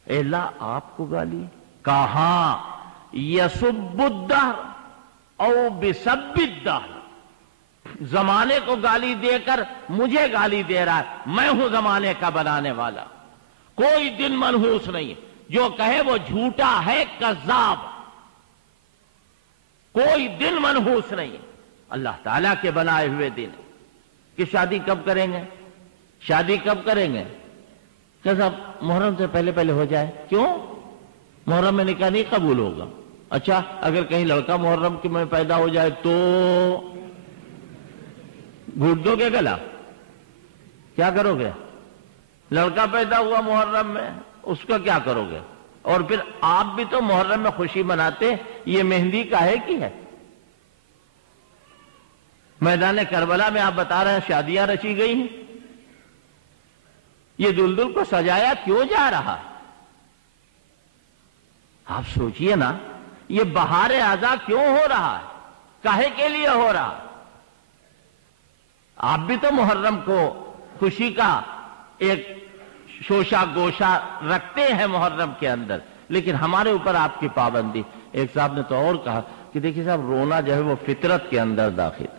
اے اللہ آپ کو گالی؟ کہاں یسب الدہر او بسب الدہر، زمانے کو گالی دے کر مجھے گالی دے رہا ہے، میں ہوں زمانے کا بنانے والا، کوئی دن منحوس نہیں، جو کہے وہ جھوٹا ہے، کذاب، کوئی دن منحوس نہیں، اللہ تعالیٰ کے بنائے ہوئے دن۔ کہ شادی کب کریں گے؟ شادی کب کریں گے؟ کہ صاحب محرم سے پہلے پہلے ہو جائے۔ کیوں؟ محرم میں نکاح نہیں قبول ہوگا۔ اچھا اگر کہیں لڑکا محرم میں پیدا ہو جائے تو گھوٹ دو گے گلا؟ کیا کرو گے؟ لڑکا پیدا ہوا محرم میں، اس کا کیا کرو گے؟ اور پھر آپ بھی تو محرم میں خوشی مناتے، یہ مہندی کاہے کی ہے؟ میدان کربلا میں آپ بتا رہے ہیں شادیاں رچی گئی ہیں، یہ دلدل کو سجایا کیوں جا رہا؟ آپ سوچئے نا، یہ بہار اعضا کیوں ہو رہا ہے؟ کاہے کے لیے ہو رہا؟ آپ بھی تو محرم کو خوشی کا ایک شوشہ گوشہ رکھتے ہیں محرم کے اندر، لیکن ہمارے اوپر آپ کی پابندی۔ ایک صاحب نے تو اور کہا کہ دیکھیے صاحب، رونا جو ہے وہ فطرت کے اندر داخل ہے،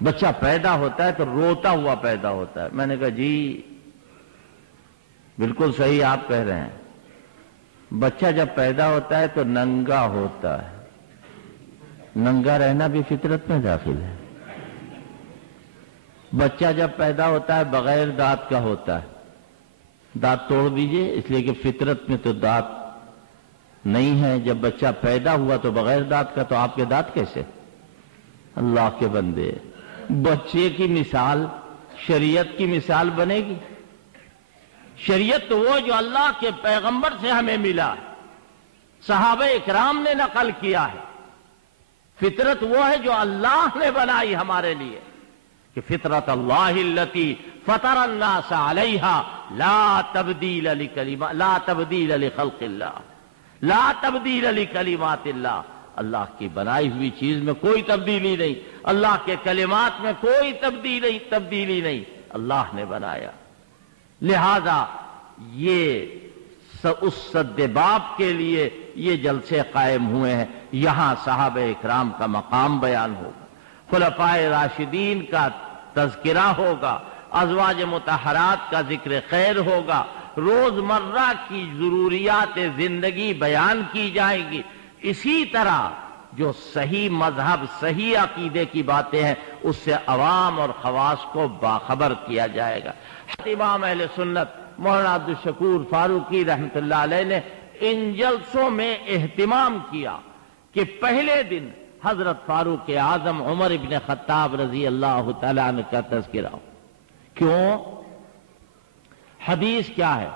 بچہ پیدا ہوتا ہے تو روتا ہوا پیدا ہوتا ہے۔ میں نے کہا جی بالکل صحیح آپ کہہ رہے ہیں، بچہ جب پیدا ہوتا ہے تو ننگا ہوتا ہے، ننگا رہنا بھی فطرت میں داخل ہے۔ بچہ جب پیدا ہوتا ہے بغیر دانت کا ہوتا ہے، دانت توڑ دیجئے، اس لیے کہ فطرت میں تو دانت نہیں ہے۔ جب بچہ پیدا ہوا تو بغیر دانت کا، تو آپ کے دانت کیسے؟ اللہ کے بندے، بچے کی مثال شریعت کی مثال بنے گی؟ شریعت تو وہ جو اللہ کے پیغمبر سے ہمیں ملا، صحابہ اکرام نے نقل کیا ہے۔ فطرت وہ ہے جو اللہ نے بنائی ہمارے لیے، کہ فطرت اللہ التی فطر الناس علیہا لا تبدیل لخلق اللہ، لا تبدیل لکلمات اللہ۔ اللہ کی بنائی ہوئی چیز میں کوئی تبدیلی نہیں، اللہ کے کلمات میں کوئی تبدیلی نہیں، اللہ نے بنایا۔ لہذا یہ اس سد باب کے لیے یہ جلسے قائم ہوئے ہیں، یہاں صحابہ اکرام کا مقام بیان ہوگا، خلفائے راشدین کا تذکرہ ہوگا، ازواج مطہرات کا ذکر خیر ہوگا، روزمرہ کی ضروریات زندگی بیان کی جائیں گی۔ اسی طرح جو صحیح مذہب، صحیح عقیدے کی باتیں ہیں، اس سے عوام اور خواص کو باخبر کیا جائے گا۔ امام اہل سنت مولانا عبدالشکور فاروقی رحمۃ اللہ علیہ نے ان جلسوں میں اہتمام کیا کہ پہلے دن حضرت فاروق اعظم عمر ابن خطاب رضی اللہ تعالیٰ عنہ کا تذکرہ ہو۔ کیوں؟ حدیث کیا ہے؟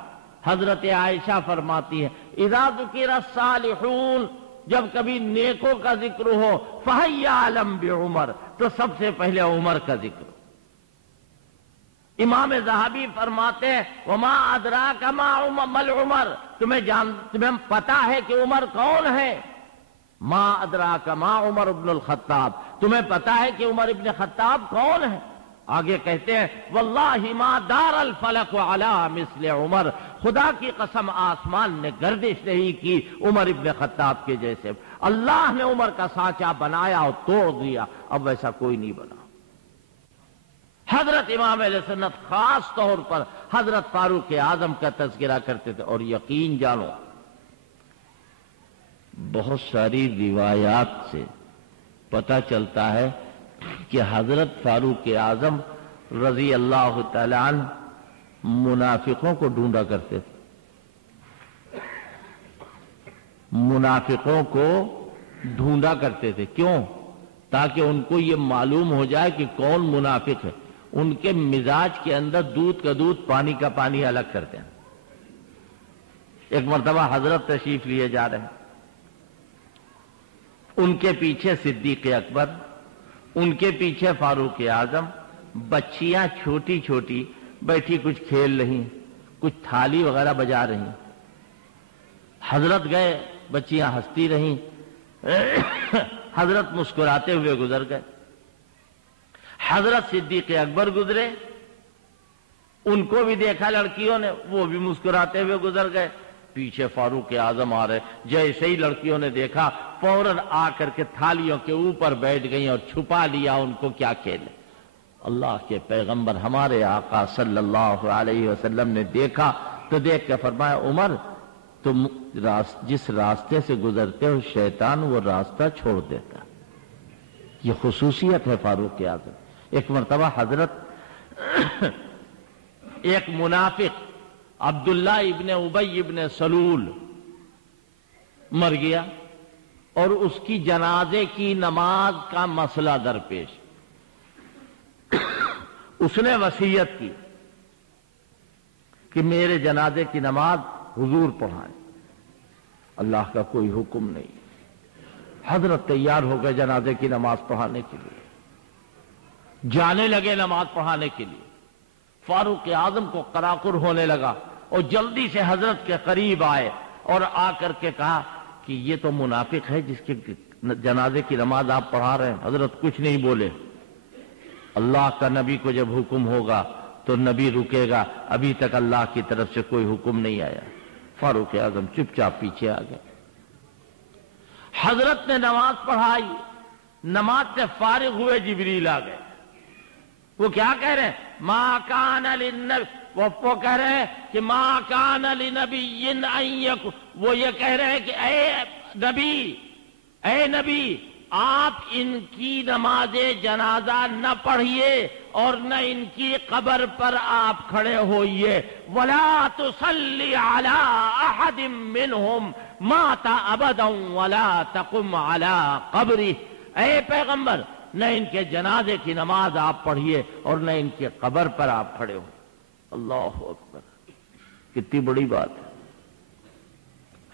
حضرت عائشہ فرماتی ہے اذا ذکر الصالحون، جب کبھی نیکوں کا ذکر ہو، فحی عالم بعمر، تو سب سے پہلے عمر کا ذکر ہو۔ امام ذہبی فرماتے ہیں وما ادراک ما عمر، تمہیں پتا ہے کہ عمر کون ہے؟ ما ادراک ما عمر ابن الخطاب، تمہیں پتا ہے کہ عمر ابن خطاب کون ہے؟ آگے کہتے ہیں واللہ ما دار الفلک علی مثل عمر، خدا کی قسم آسمان نے گردش نہیں کی عمر ابن خطاب کے جیسے۔ اللہ نے عمر کا سانچہ بنایا اور توڑ دیا، اب ویسا کوئی نہیں بنا۔ حضرت امام اہل سنت خاص طور پر حضرت فاروق اعظم کا تذکرہ کرتے تھے، اور یقین جانو بہت ساری روایات سے پتہ چلتا ہے کہ حضرت فاروق اعظم رضی اللہ تعالیٰ عنہ منافقوں کو ڈھونڈا کرتے تھے، منافقوں کو ڈھونڈا کرتے تھے۔ کیوں؟ تاکہ ان کو یہ معلوم ہو جائے کہ کون منافق ہے۔ ان کے مزاج کے اندر دودھ کا دودھ، پانی کا پانی الگ کرتے ہیں۔ ایک مرتبہ حضرت تشریف لیے جا رہے ہیں، ان کے پیچھے صدیق اکبر، ان کے پیچھے فاروق اعظم، بچیاں چھوٹی چھوٹی بیٹھی کچھ کھیل رہی، کچھ تھالی وغیرہ بجا رہی. حضرت گئے، بچیاں ہنستی رہیں، حضرت مسکراتے ہوئے گزر گئے. حضرت صدیق اکبر گزرے، ان کو بھی دیکھا لڑکیوں نے، وہ بھی مسکراتے ہوئے گزر گئے. پیچھے فاروق اعظم آ رہے، جیسے ہی لڑکیوں نے دیکھا فوراً آ کر کے تھالیوں کے اوپر بیٹھ گئیں اور چھپا لیا ان کو کیا کھیلے. اللہ کے پیغمبر ہمارے آقا صلی اللہ علیہ وسلم نے دیکھا تو دیکھ کے فرمایا، عمر تم جس راستے سے گزرتے ہو شیطان وہ راستہ چھوڑ دیتا. یہ خصوصیت ہے فاروق اعظم. ایک مرتبہ حضرت ایک منافق عبداللہ ابن ابی ابن سلول مر گیا اور اس کی جنازے کی نماز کا مسئلہ درپیش. اس نے وصیت کی کہ میرے جنازے کی نماز حضور پڑھائیں. اللہ کا کوئی حکم نہیں. حضرت تیار ہو گئے جنازے کی نماز پڑھانے کے لیے، جانے لگے نماز پڑھانے کے لیے. فاروق اعظم کو قراقر ہونے لگا اور جلدی سے حضرت کے قریب آئے اور آ کر کے کہا کہ یہ تو منافق ہے جس کے جنازے کی نماز آپ پڑھا رہے ہیں. حضرت کچھ نہیں بولے. اللہ کا نبی کو جب حکم ہوگا تو نبی رکے گا، ابھی تک اللہ کی طرف سے کوئی حکم نہیں آیا. فاروق اعظم چپ چاپ پیچھے آ گئے. حضرت نے نماز پڑھائی، نماز سے فارغ ہوئے جبریل آ گئے. وہ کیا کہہ رہے ہیں؟ ما کان للنبی، وہ کہہ رہے ہیں کہ ما کان لنبی ان یکن، وہ یہ کہہ رہے ہیں کہ اے نبی آپ ان کی نماز جنازہ نہ پڑھیے اور نہ ان کی قبر پر آپ کھڑے ہوئیے. ولا تصلی علی احد منہم مات ابدا ولا تقم علی قبرہ. اے پیغمبر نہ ان کے جنازے کی نماز آپ پڑھیے اور نہ ان کے قبر پر آپ کھڑے ہو. اللہ اکبر، کتنی بڑی بات ہے.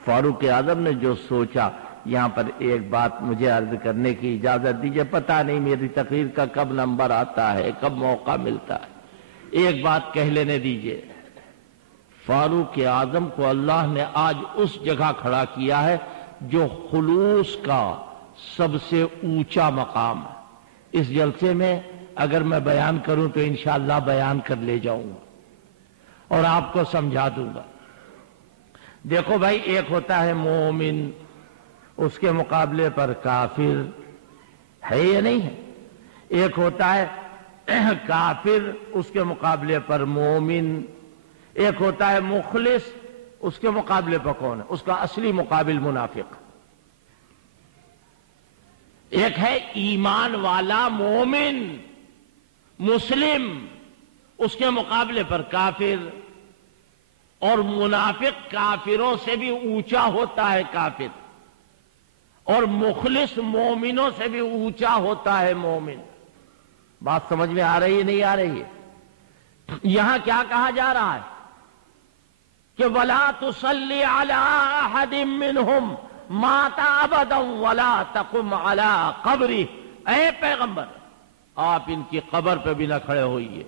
فاروق اعظم نے جو سوچا. یہاں پر ایک بات مجھے عرض کرنے کی اجازت دیجیے. پتہ نہیں میری تقریر کا کب نمبر آتا ہے، کب موقع ملتا ہے. ایک بات کہہ لینے دیجیے. فاروق اعظم کو اللہ نے آج اس جگہ کھڑا کیا ہے جو خلوص کا سب سے اونچا مقام ہے. اس جلسے میں اگر میں بیان کروں تو انشاءاللہ بیان کر لے جاؤں گا اور آپ کو سمجھا دوں گا. دیکھو بھائی، ایک ہوتا ہے مومن، اس کے مقابلے پر کافر ہے یا نہیں ہے. ایک ہوتا ہے کافر، اس کے مقابلے پر مومن. ایک ہوتا ہے مخلص، اس کے مقابلے پر کون ہے؟ اس کا اصلی مقابل منافق. ایک ہے ایمان والا مومن مسلم، اس کے مقابلے پر کافر. اور منافق کافروں سے بھی اونچا ہوتا ہے کافر، اور مخلص مومنوں سے بھی اونچا ہوتا ہے مومن. بات سمجھ میں آ رہی ہے نہیں آ رہی ہے؟ یہاں کیا کہا جا رہا ہے کہ وَلَا تُصَلِّ عَلَىٰ أَحَدٍ مِّنْهُمْ مَاتَ أَبَدًا وَلَا تَقُمْ عَلَىٰ قَبْرِهِ. اے پیغمبر آپ ان کی قبر پہ بھی نہ کھڑے ہوئیے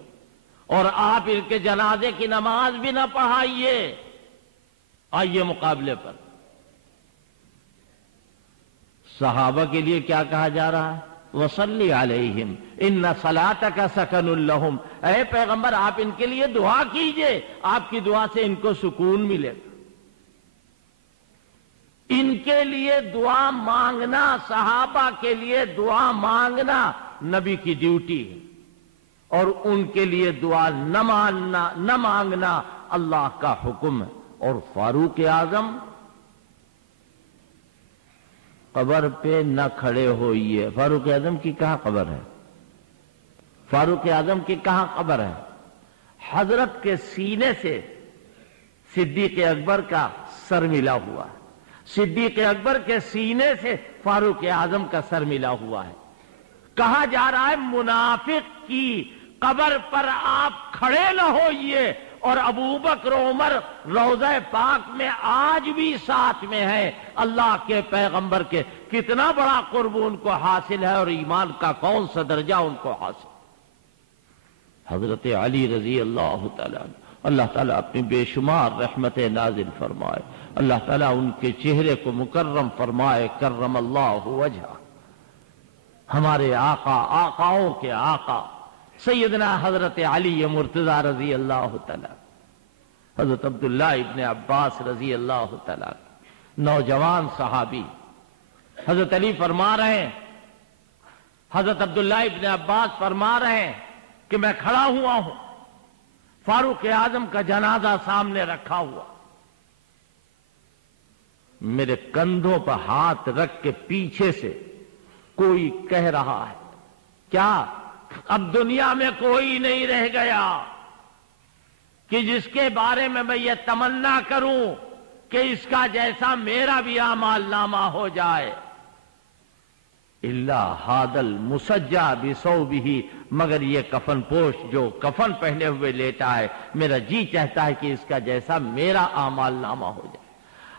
اور آپ ان کے جنازے کی نماز بھی نہ پڑھائیے. آئیے مقابلے پر. صحابہ کے لیے کیا کہا جا رہا ہے؟ وَصَلِّ عَلَيْهِمْ إِنَّ صَلَاتَكَ سَكَنٌ لَهُمْ. اے پیغمبر آپ ان کے لیے دعا کیجئے، آپ کی دعا سے ان کو سکون ملے. ان کے لیے دعا مانگنا، صحابہ کے لیے دعا مانگنا نبی کی ڈیوٹی ہے، اور ان کے لیے دعا نہ مانگنا اللہ کا حکم ہے. اور فاروق اعظم قبر پہ نہ کھڑے ہوئیے. فاروق اعظم کی کہاں قبر ہے؟ فاروق اعظم کی کہاں قبر ہے؟ حضرت کے سینے سے صدیق اکبر کا سر ملا ہوا ہے. صدیق اکبر کے سینے سے فاروق اعظم کا سر ملا ہوا ہے. کہا جا رہا ہے منافق کی قبر پر آپ کھڑے نہ ہوئیے، اور ابوبکر عمر روضہ پاک میں آج بھی ساتھ میں ہے. اللہ کے پیغمبر کے کتنا بڑا قرب ان کو حاصل ہے اور ایمان کا کون سا درجہ ان کو حاصل. حضرت علی رضی اللہ تعالیٰ عنہ اللہ تعالیٰ اپنی بے شمار رحمتیں نازل فرمائے، اللہ تعالیٰ ان کے چہرے کو مکرم فرمائے، کرم اللہ وجہہ۔ ہمارے آقا، آقاؤں کے آقا سیدنا حضرت علی مرتضیٰ رضی اللہ تعالیٰ، حضرت عبداللہ ابن عباس رضی اللہ تعالیٰ، نوجوان صحابی، حضرت علی فرما رہے ہیں، حضرت عبداللہ ابن عباس فرما رہے ہیں کہ میں کھڑا ہوا ہوں، فاروق اعظم کا جنازہ سامنے رکھا ہوا، میرے کندھوں پر ہاتھ رکھ کے پیچھے سے کوئی کہہ رہا ہے، کیا اب دنیا میں کوئی نہیں رہ گیا کہ جس کے بارے میں یہ تمنا کروں کہ اس کا جیسا میرا بھی اعمال نامہ ہو جائے، الا ھذا المسجع بثوبہ، مگر یہ کفن پوش جو کفن پہنے ہوئے لیٹا ہے، میرا جی چاہتا ہے کہ اس کا جیسا میرا اعمال نامہ ہو جائے۔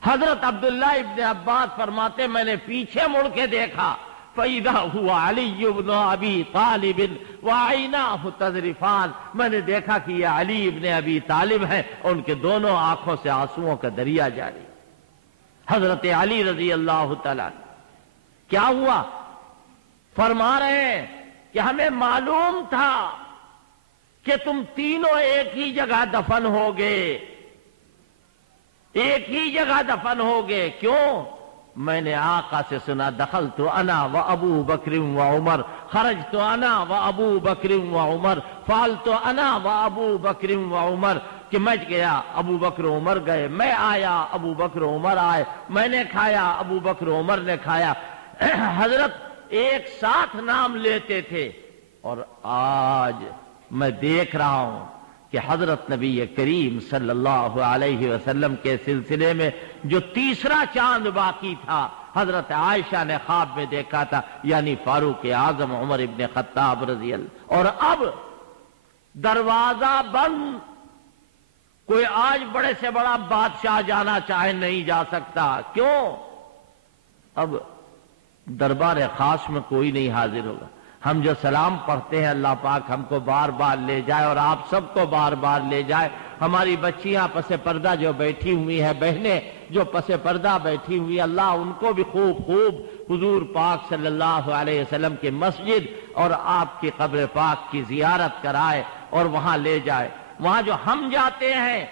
حضرت عبداللہ ابن عباس فرماتے میں نے پیچھے مڑ کے دیکھا، فَإِذَا هُوَ عَلِيُّ بْنُ أَبِي طَالِبٍ وَعَيْنَاهُ تَذْرِفَانِ، میں نے دیکھا کہ یہ علی ابن ابی طالب ہیں، ان کے دونوں آنکھوں سے آنسوؤں کا دریا جاری۔ حضرت علی رضی اللہ تعالیٰ کیا ہوا؟ فرما رہے ہیں کہ ہمیں معلوم تھا کہ تم تینوں ایک ہی جگہ دفن ہوگے، ایک ہی جگہ دفن ہوگے۔ کیوں؟ میں نے آقا سے سنا، دخلت انا و ابو بکر و عمر، خرجت انا و ابو بکر و عمر، فعلت انا و ابو بکر و عمر، کہ میں گیا ابو بکر و عمر گئے، میں آیا ابو بکر و عمر آئے، میں نے کھایا ابو بکر و عمر نے کھایا۔ حضرت ایک ساتھ نام لیتے تھے، اور آج میں دیکھ رہا ہوں کہ حضرت نبی کریم صلی اللہ علیہ وسلم کے سلسلے میں جو تیسرا چاند باقی تھا، حضرت عائشہ نے خواب میں دیکھا تھا، یعنی فاروق اعظم عمر ابن خطاب رضی اللہ، اور اب دروازہ بند، کوئی آج بڑے سے بڑا بادشاہ جانا چاہے نہیں جا سکتا۔ کیوں؟ اب دربار خاص میں کوئی نہیں حاضر ہوگا۔ ہم جو سلام پڑھتے ہیں اللہ پاک ہم کو بار بار لے جائے، اور آپ سب کو بار بار لے جائے۔ ہماری بچیاں پس پردہ جو بیٹھی ہوئی ہیں، بہنیں جو پس پردہ بیٹھی ہوئی، اللہ ان کو بھی خوب خوب حضور پاک صلی اللہ علیہ وسلم کی مسجد اور آپ کی قبر پاک کی زیارت کرائے اور وہاں لے جائے۔ وہاں جو ہم جاتے ہیں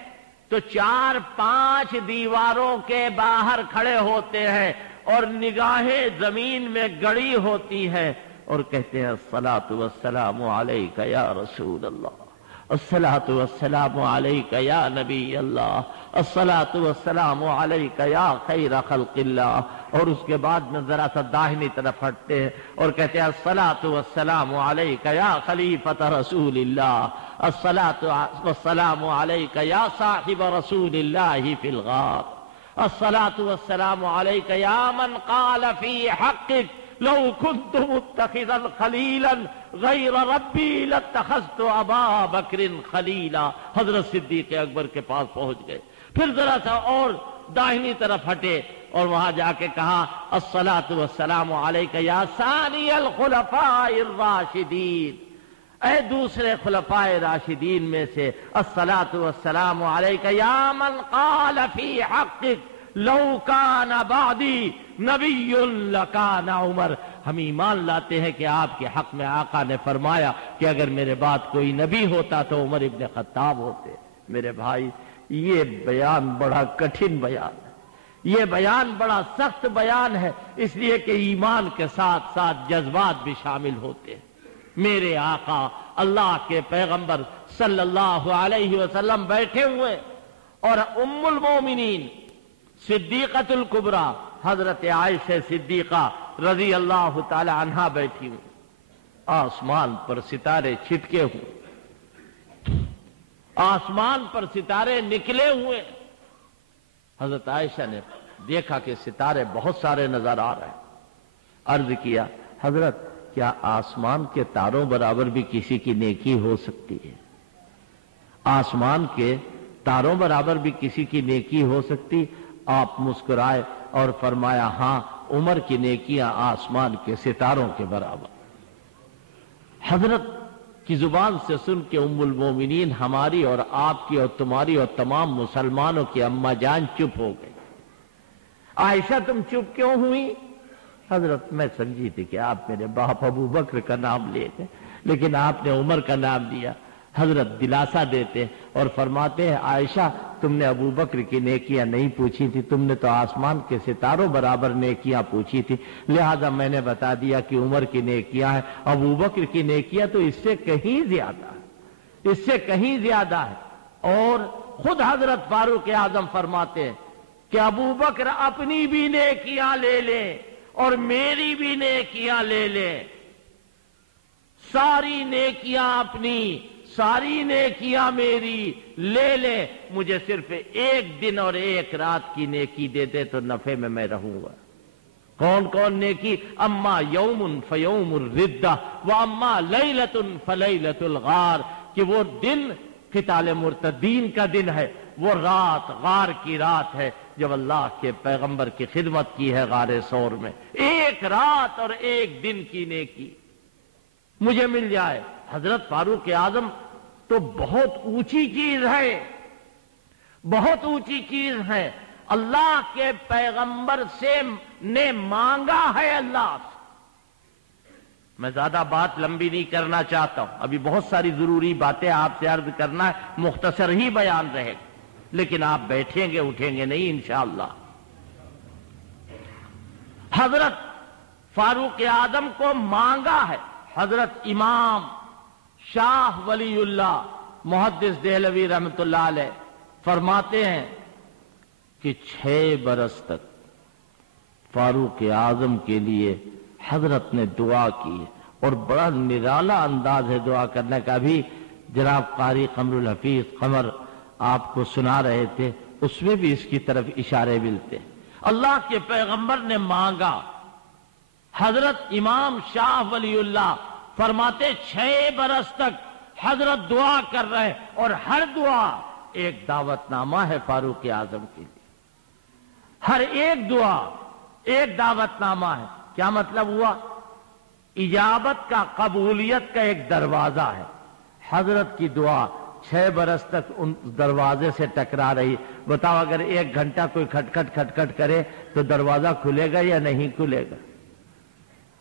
تو 4-5 دیواروں کے باہر کھڑے ہوتے ہیں اور نگاہیں زمین میں گڑی ہوتی ہیں اور کہتے ہیں الصلاۃ والسلام علیک یا رسول اللہ، الصلاۃ والسلام علیک یا نبی اللہ، الصلاۃ والسلام علیک یا خیر خلق اللہ، اور اس کے بعد میں ذرا سا داہنی طرف ہٹتے ہیں اور کہتے ہیں الصلاۃ والسلام علیک یا خلیفۃ رسول اللہ، الصلاۃ والسلام علیک یا صاحب رسول اللہ فی الغار، الصلاۃ والسلام علیک یا من قال فی حقک لو كنت متخذا خلیلا غیر ربی لاتخذت ابا بکر خلیلا۔ حضرت صدیق اکبر کے پاس پہنچ گئے، پھر ذرا سا اور داہنی طرف ہٹے اور وہاں جا کے کہا الصلاۃ والسلام علیک یا ثانی الخلفاء الراشدین، اے دوسرے خلفاء راشدین میں سے، الصلاۃ والسلام علیک یا من قال فی حقک لو کان بعدی نبی لکان عمر۔ ہم ایمان لاتے ہیں کہ آپ کے حق میں آقا نے فرمایا کہ اگر میرے بعد کوئی نبی ہوتا تو عمر ابن خطاب ہوتے۔ میرے بھائی، یہ بیان بڑا کٹھن بیان ہے، یہ بیان بڑا سخت بیان ہے، اس لیے کہ ایمان کے ساتھ ساتھ جذبات بھی شامل ہوتے ہیں۔ میرے آقا اللہ کے پیغمبر صلی اللہ علیہ وسلم بیٹھے ہوئے اور ام المومنین صدیقۃ الکبریٰ حضرت عائشہ صدیقہ رضی اللہ تعالی عنہا بیٹھی ہوئی، آسمان پر ستارے چھٹکے ہوئے، آسمان پر ستارے نکلے ہوئے۔ حضرت عائشہ نے دیکھا کہ ستارے بہت سارے نظر آ رہے ہیں، عرض کیا حضرت کیا آسمان کے تاروں برابر بھی کسی کی نیکی ہو سکتی ہے؟ آسمان کے تاروں برابر بھی کسی کی نیکی ہو سکتی؟ آپ مسکرائے اور فرمایا ہاں، عمر کی نیکیاں آسمان کے ستاروں کے برابر۔ حضرت کی زبان سے سن کے ام المومنین ہماری اور آپ کی اور تمہاری اور تمام مسلمانوں کی اماں جان چپ ہو گئی۔ عائشہ تم چپ کیوں ہوئی؟ حضرت میں سمجھی تھی کہ آپ میرے باپ ابو بکر کا نام لیتے، لیکن آپ نے عمر کا نام لیا۔ حضرت دلاسا دیتے اور فرماتے ہیں عائشہ تم نے ابو بکر کی نیکیاں نہیں پوچھی تھی، تم نے تو آسمان کے ستاروں برابر نیکیاں پوچھی تھی، لہذا میں نے بتا دیا کہ عمر کی نیکیاں ہیں، ابو بکر کی نیکیاں تو اس سے کہیں زیادہ ہے، اس سے کہیں زیادہ ہے۔ اور خود حضرت فاروق اعظم فرماتے ہیں کہ ابو بکر اپنی بھی نیکیاں لے لیں اور میری بھی نیکیاں لے لیں، ساری نیکیاں اپنی ساری نیکیاں میری لے لے، مجھے صرف ایک دن اور ایک رات کی نیکی دے دے تو نفع میں رہوں گا۔ کون کون نیکی؟ اما یوم فیوم الردہ و اما لیلۃ فلیلۃ الغار، کہ وہ دن قتال مرتدین کا دن ہے، وہ رات غار کی رات ہے جب اللہ کے پیغمبر کی خدمت کی ہے غار ثور میں، ایک رات اور ایک دن کی نیکی مجھے مل جائے۔ حضرت فاروق اعظم تو بہت اونچی چیز ہے، بہت اونچی چیز ہے، اللہ کے پیغمبر سے نے مانگا ہے اللہ سے۔ میں زیادہ بات لمبی نہیں کرنا چاہتا ہوں، ابھی بہت ساری ضروری باتیں آپ سے عرض کرنا ہے، مختصر ہی بیان رہے گا، لیکن آپ بیٹھیں گے اٹھیں گے نہیں انشاءاللہ۔ حضرت فاروق اعظم کو مانگا ہے۔ حضرت امام شاہ ولی اللہ محدث دہلوی رحمت اللہ علیہ فرماتے ہیں کہ 6 برس تک فاروق اعظم کے لیے حضرت نے دعا کی، اور بڑا نرالا انداز ہے دعا کرنے کا۔ بھی جناب قاری قمر الحفیظ قمر آپ کو سنا رہے تھے، اس میں بھی اس کی طرف اشارے ملتے۔ اللہ کے پیغمبر نے مانگا، حضرت امام شاہ ولی اللہ فرماتے 6 برس تک حضرت دعا کر رہے، اور ہر دعا ایک دعوت نامہ ہے فاروق اعظم کے لیے، ہر ایک دعا ایک دعوت نامہ ہے۔ کیا مطلب ہوا؟ اجابت کا، قبولیت کا ایک دروازہ ہے۔ حضرت کی دعا 6 برس تک ان دروازے سے ٹکرا رہی۔ بتاؤ اگر 1 گھنٹہ کوئی کھٹکھٹ کرے تو دروازہ کھلے گا یا نہیں کھلے گا؟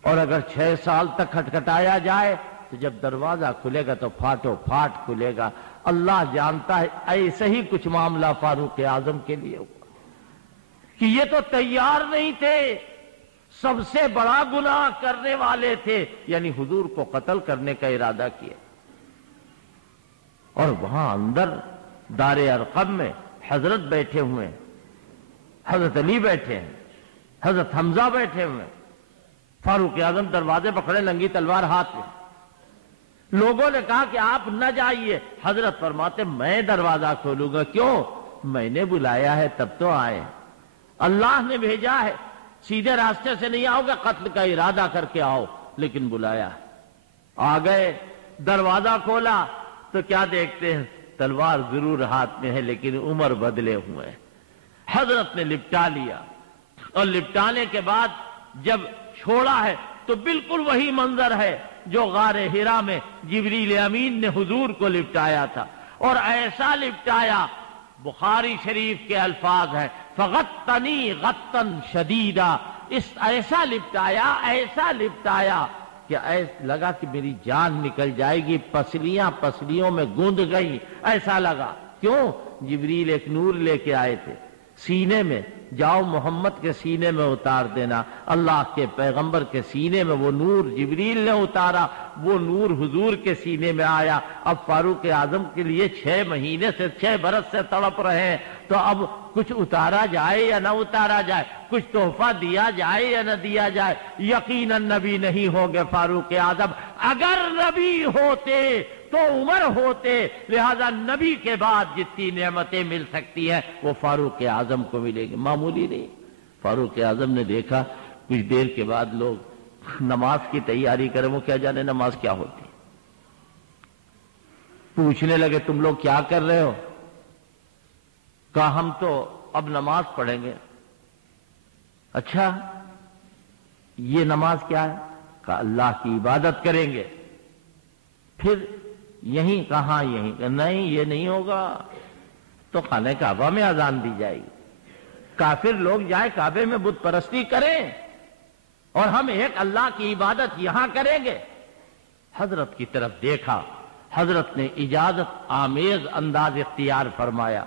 اور اگر 6 سال تک کھٹکھٹایا جائے تو جب دروازہ کھلے گا تو پھاٹو پھاٹ کھلے گا۔ اللہ جانتا ہے ایسے ہی کچھ معاملہ فاروق اعظم کے لیے ہوا کہ یہ تو تیار نہیں تھے، سب سے بڑا گناہ کرنے والے تھے، یعنی حضور کو قتل کرنے کا ارادہ کیا۔ اور وہاں اندر دار ارقم میں حضرت بیٹھے ہوئے ہیں، حضرت علی بیٹھے ہیں، حضرت حمزہ بیٹھے ہوئے ہیں، فاروق اعظم دروازے پکڑے ننگی تلوار ہاتھ میں۔ لوگوں نے کہا کہ آپ نہ جائیے، حضرت فرماتے میں دروازہ کھولوں گا۔ کیوں؟ میں نے بلایا ہے تب تو آئے، اللہ نے بھیجا ہے، سیدھے راستے سے نہیں آؤ گے، قتل کا ارادہ کر کے آؤ، لیکن بلایا ہے۔ آ گئے، دروازہ کھولا تو کیا دیکھتے ہیں؟ تلوار ضرور ہاتھ میں ہے لیکن عمر بدلے ہوئے ہیں۔ حضرت نے لپٹا لیا، اور لپٹانے کے بعد جب چھوڑا ہے تو بالکل وہی منظر ہے جو غار حرا میں جبریل امین نے حضور کو لپٹایا تھا، اور ایسا لپٹایا، بخاری شریف کے الفاظ ہیں فغطنی غطا شدیدا، ایسا لپٹایا کہ لگا کہ میری جان نکل جائے گی، پسلیاں پسلیوں میں گوندھ گئی، ایسا لگا۔ کیوں؟ جبریل ایک نور لے کے آئے تھے سینے میں، جاؤ محمد کے سینے میں اتار دینا۔ اللہ کے پیغمبر کے سینے میں وہ نور جبریل نے اتارا، وہ نور حضور کے سینے میں آیا۔ اب فاروق اعظم کے لیے 6 مہینے سے 6 برس سے تڑپ رہے ہیں، تو اب کچھ اتارا جائے یا نہ اتارا جائے، کچھ تحفہ دیا جائے یا نہ دیا جائے۔ یقیناً نبی نہیں ہوگے فاروق اعظم، اگر نبی ہوتے تو عمر ہوتے، لہذا نبی کے بعد جتنی نعمتیں مل سکتی ہیں وہ فاروق اعظم کو ملے گی، معمولی نہیں۔ فاروق اعظم نے دیکھا کچھ دیر کے بعد لوگ نماز کی تیاری کریں، وہ کیا جانے نماز کیا ہوتی، پوچھنے لگے تم لوگ کیا کر رہے ہو؟ کہا ہم تو اب نماز پڑھیں گے۔ اچھا یہ نماز کیا ہے؟ کہا اللہ کی عبادت کریں گے۔ پھر یہیں کہاں یہیں نہیں، یہ نہیں ہوگا تو خانہ کعبہ میں اذان دی جائے گی، کافر لوگ جائے کعبے میں بت پرستی کریں اور ہم ایک اللہ کی عبادت یہاں کریں گے۔ حضرت کی طرف دیکھا، حضرت نے اجازت آمیز انداز اختیار فرمایا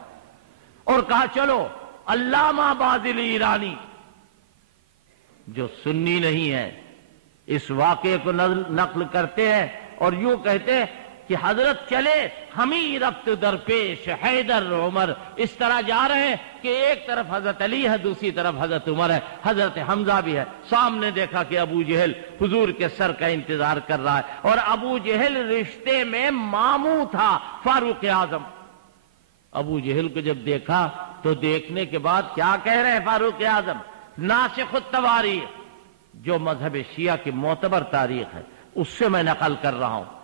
اور کہا چلو علامہ باذل ایرانی جو سنی نہیں ہے اس واقعے کو نقل کرتے ہیں اور یوں کہتے ہیں کہ حضرت چلے ہم ہی رفت درپیش حیدر عمر، اس طرح جا رہے ہیں کہ ایک طرف حضرت علی ہے دوسری طرف حضرت عمر ہے، حضرت حمزہ بھی ہے۔ سامنے دیکھا کہ ابو جہل حضور کے سر کا انتظار کر رہا ہے اور ابو جہل رشتے میں ماموں تھا فاروق اعظم۔ ابو جہل کو جب دیکھا تو دیکھنے کے بعد کیا کہہ رہے ہیں فاروق اعظم؟ ناسخ التواریخ، جو مذہب شیعہ کی معتبر تاریخ ہے اس سے میں نقل کر رہا ہوں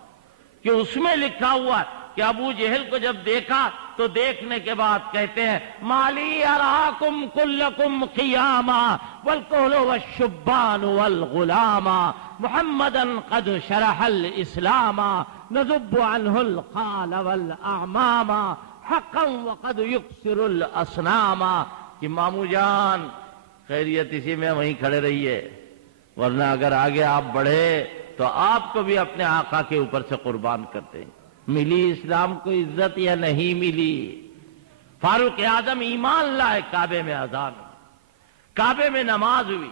کہ اس میں لکھا ہوا کہ ابو جہل کو جب دیکھا تو دیکھنے کے بعد کہتے ہیں مالی اراکم کلکم قیاما والکہل والشبان والغلاما محمدا قد شرح الاسلاما نذب عنہ الخال والاعماما حقا وقد یکسر الاصناما، کہ مامو جان خیریت اسی میں وہیں کھڑے رہیے، ورنہ اگر آگے آپ بڑھے تو آپ کو بھی اپنے آقا کے اوپر سے قربان کرتے ہیں۔ ملی اسلام کو عزت یا نہیں ملی؟ فاروق اعظم ایمان لائے، کعبے میں اذان ہوئی، کعبے میں نماز ہوئی۔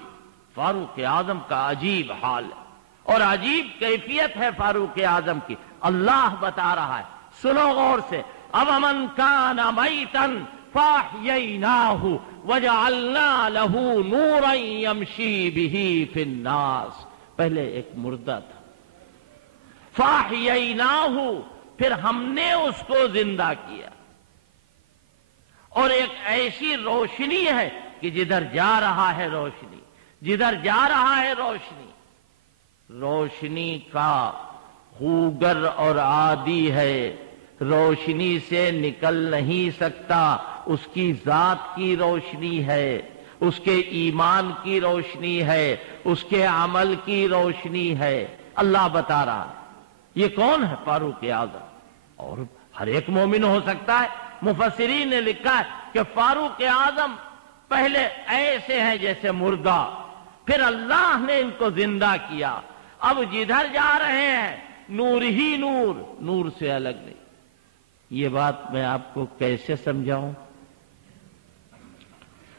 فاروق اعظم کا عجیب حال ہے اور عجیب کیفیت ہے فاروق اعظم کی، اللہ بتا رہا ہے، سنو غور سے۔ اومن کان میتا فاحییناہ وجعلنا لہ نورا یمشی بہ فی الناس، پہلے ایک مردہ تھا، فاحییناہ، پھر ہم نے اس کو زندہ کیا، اور ایک ایسی روشنی ہے کہ جدھر جا رہا ہے روشنی، جدھر جا رہا ہے روشنی، روشنی کا خوگر اور عادی ہے، روشنی سے نکل نہیں سکتا، اس کی ذات کی روشنی ہے، اس کے ایمان کی روشنی ہے، اس کے عمل کی روشنی ہے، اللہ بتا رہا ہے۔ یہ کون ہے؟ فاروق اعظم، اور ہر ایک مومن ہو سکتا ہے۔ مفسرین نے لکھا ہے کہ فاروق اعظم پہلے ایسے ہیں جیسے مردہ، پھر اللہ نے ان کو زندہ کیا، اب جدھر جا رہے ہیں نور ہی نور، نور سے الگ نہیں۔ یہ بات میں آپ کو کیسے سمجھاؤں؟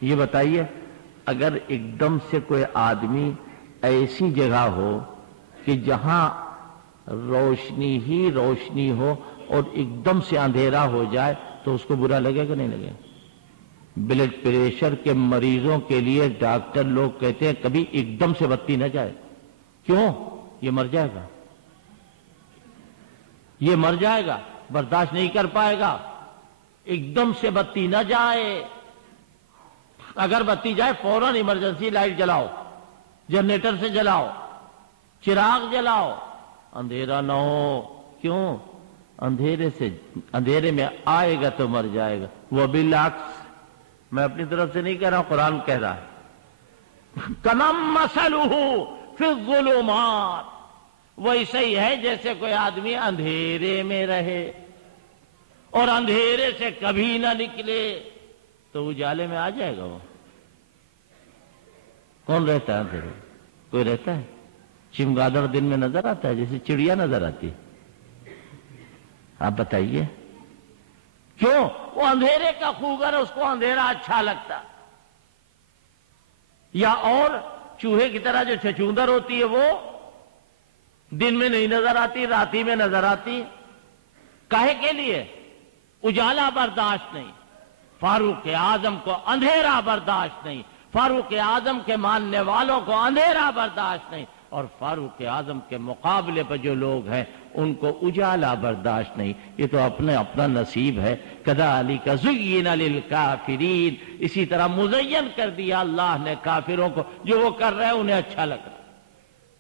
یہ بتائیے، اگر ایک دم سے کوئی آدمی ایسی جگہ ہو کہ جہاں روشنی ہی روشنی ہو اور ایک دم سے اندھیرا ہو جائے تو اس کو برا لگے گا نہیں لگے؟ بلڈ پریشر کے مریضوں کے لیے ڈاکٹر لوگ کہتے ہیں کبھی ایک دم سے بتی نہ جائے، کیوں؟ یہ مر جائے گا، یہ مر جائے گا، برداشت نہیں کر پائے گا، ایک دم سے بتی نہ جائے۔ اگر بتی جائے فوراً ایمرجنسی لائٹ جلاؤ، جنریٹر سے جلاؤ، چراغ جلاؤ، اندھیرا نہ ہو۔ کیوں؟ اندھیرے میں آئے گا تو مر جائے گا۔ وہ بالعکس، میں اپنی طرف سے نہیں کہہ رہا ہوں، قرآن کہہ رہا ہے، کمم مثلہ فی الظلمات، ویسے ہی ہے جیسے کوئی آدمی اندھیرے میں رہے اور اندھیرے سے کبھی نہ نکلے تو اجالے میں آ جائے گا۔ وہ کون رہتا ہے اندھیرے؟ کوئی رہتا ہے؟ چمگادڑ دن میں نظر آتا ہے جیسے چڑیا نظر آتی ہے؟ آپ بتائیے کیوں؟ وہ اندھیرے کا خوگر، اس کو اندھیرا اچھا لگتا، یا اور چوہے کی طرح جو چھچوندر ہوتی ہے وہ دن میں نہیں نظر آتی، راتی میں نظر آتی۔ کاہے کے لیے؟ اجالا برداشت نہیں۔ فاروق اعظم کو اندھیرا برداشت نہیں، فاروق اعظم کے ماننے والوں کو اندھیرا برداشت نہیں، اور فاروق اعظم کے مقابلے پر جو لوگ ہیں ان کو اجالا برداشت نہیں۔ یہ تو اپنا نصیب ہے۔ کذالک زین للکافرین، اسی طرح مزین کر دیا اللہ نے کافروں کو، جو وہ کر رہے ہیں انہیں اچھا لگ رہا ہے،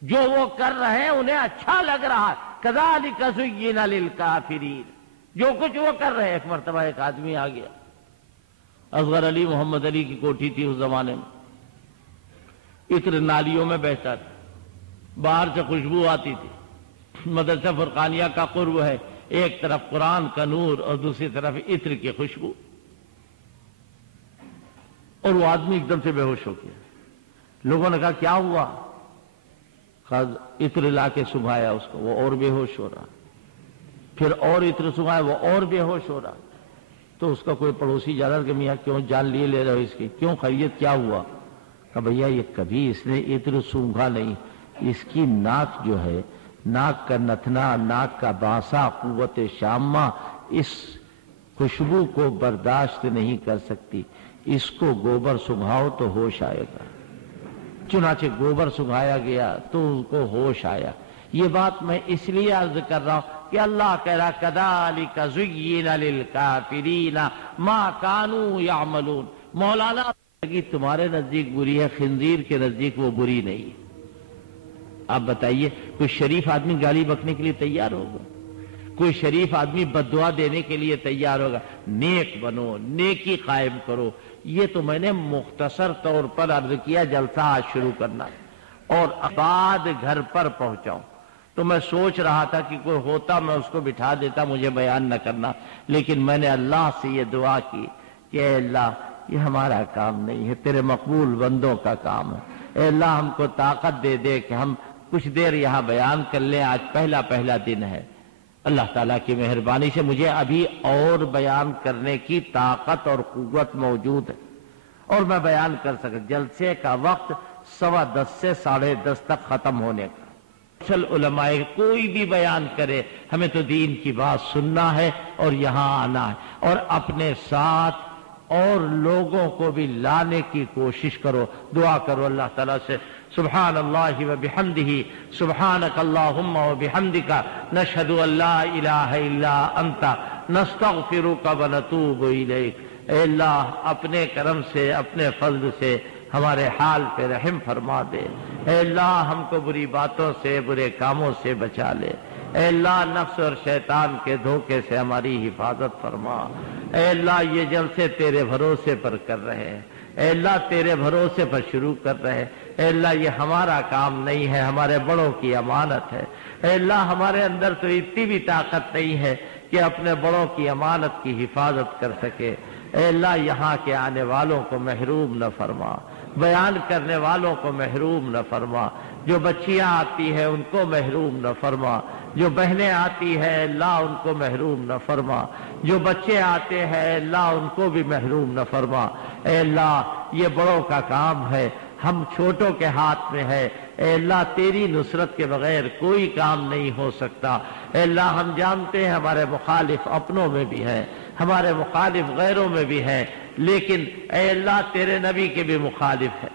جو وہ کر رہے ہیں انہیں اچھا لگ رہا ہے۔ کذالک زین للکافرین، جو کچھ وہ کر رہے ہیں۔ ایک مرتبہ ایک آدمی آ گیا، اصغر علی محمد علی کی کوٹھی تھی اس زمانے میں، عطر نالیوں میں بہتا تھا، باہر سے خوشبو آتی تھی، مدرسہ فرقانیہ کا قرب ہے، ایک طرف قرآن کا نور اور دوسری طرف عطر کی خوشبو، اور وہ آدمی ایک دم سے بے ہوش ہو گیا۔ لوگوں نے کہا کیا ہوا؟ عطر لا کے سنگھایا اس کو، وہ اور بے ہوش ہو رہا، پھر اور عطر سنگھایا، وہ اور بے ہوش ہو رہا۔ تو اس کا کوئی پڑوسی جا رہا کہ میاں کیوں جان لیے لے رہے ہو اس کی، کیوں خیریت کیا ہوا؟ کہ بھیا یہ کبھی اس نے عطر سونگھا نہیں، اس کی ناک جو ہے، ناک کا نتنا، ناک کا بانسا، قوت شامہ اس خوشبو کو برداشت نہیں کر سکتی، اس کو گوبر سنگھاؤ تو ہوش آئے گا۔ چنانچہ گوبر سنگھایا گیا تو ان کو ہوش آیا۔ یہ بات میں اس لیے عرض کر رہا ہوں کہ اللہ کہہ رہا کذالک زین للکافرین ما کانوا یعملون۔ مولانا لگی تمہارے نزدیک بری ہے، خنزیر کے نزدیک وہ بری نہیں۔ آپ بتائیے کوئی شریف آدمی گالی بکنے کے لیے تیار ہوگا؟ کوئی شریف آدمی بددعا دینے کے لیے تیار ہوگا؟ نیک بنو، نیکی قائم کرو۔ یہ تو میں نے مختصر طور پر عرض کیا، جلسہ آج شروع کرنا ہے اور بعد گھر پر پہنچاؤں۔ تو میں سوچ رہا تھا کہ کوئی ہوتا میں اس کو بٹھا دیتا، مجھے بیان نہ کرنا، لیکن میں نے اللہ سے یہ دعا کی کہ اے اللہ یہ ہمارا کام نہیں ہے، تیرے مقبول بندوں کا کام ہے۔ اے اللہ ہم کو طاقت دے دے کہ ہم کچھ دیر یہاں بیان کر لیں، آج پہلا دن ہے۔ اللہ تعالیٰ کی مہربانی سے مجھے ابھی اور بیان کرنے کی طاقت اور قوت موجود ہے اور میں بیان کر سکتا۔ جلسے کا وقت 10:15 سے 10:30 تک ختم ہونے کا۔ اصل علماء کوئی بھی بیان کرے، ہمیں تو دین کی بات سننا ہے اور یہاں آنا ہے، اور اپنے ساتھ اور لوگوں کو بھی لانے کی کوشش کرو، دعا کرو اللہ تعالیٰ سے۔ سبحان اللہ وبحمدہ، سبحانک اللہم وبحمدک، نشہد ان لا الہ الا انت، نستغفرک ونتوب الیک۔ اے اللہ اپنے کرم سے، اپنے فضل سے ہمارے حال پہ رحم فرما دے۔ اے اللہ ہم کو بری باتوں سے، برے کاموں سے بچا لے۔ اے اللہ نفس اور شیطان کے دھوکے سے ہماری حفاظت فرما۔ اے اللہ یہ جلسے تیرے بھروسے پر کر رہے ہیں، اے اللہ تیرے بھروسے پر شروع کر رہے ہیں۔ اے اللہ یہ ہمارا کام نہیں ہے، ہمارے بڑوں کی امانت ہے۔ اے اللہ ہمارے اندر تو اتنی بھی طاقت نہیں ہے کہ اپنے بڑوں کی امانت کی حفاظت کر سکے۔ اے اللہ یہاں کے آنے والوں کو محروم نہ فرما، بیان کرنے والوں کو محروم نہ فرما، جو بچیاں آتی ہیں ان کو محروم نہ فرما، جو بہنیں آتی ہیں اللہ ان کو محروم نہ فرما، جو بچے آتے ہیں اللہ ان کو بھی محروم نہ فرما۔ اے اللہ یہ بڑوں کا کام ہے، ہم چھوٹوں کے ہاتھ میں ہے۔ اے اللہ تیری نصرت کے بغیر کوئی کام نہیں ہو سکتا۔ اے اللہ ہم جانتے ہیں ہمارے مخالف اپنوں میں بھی ہیں، ہمارے مخالف غیروں میں بھی ہیں، لیکن اے اللہ تیرے نبی کے بھی مخالف ہیں،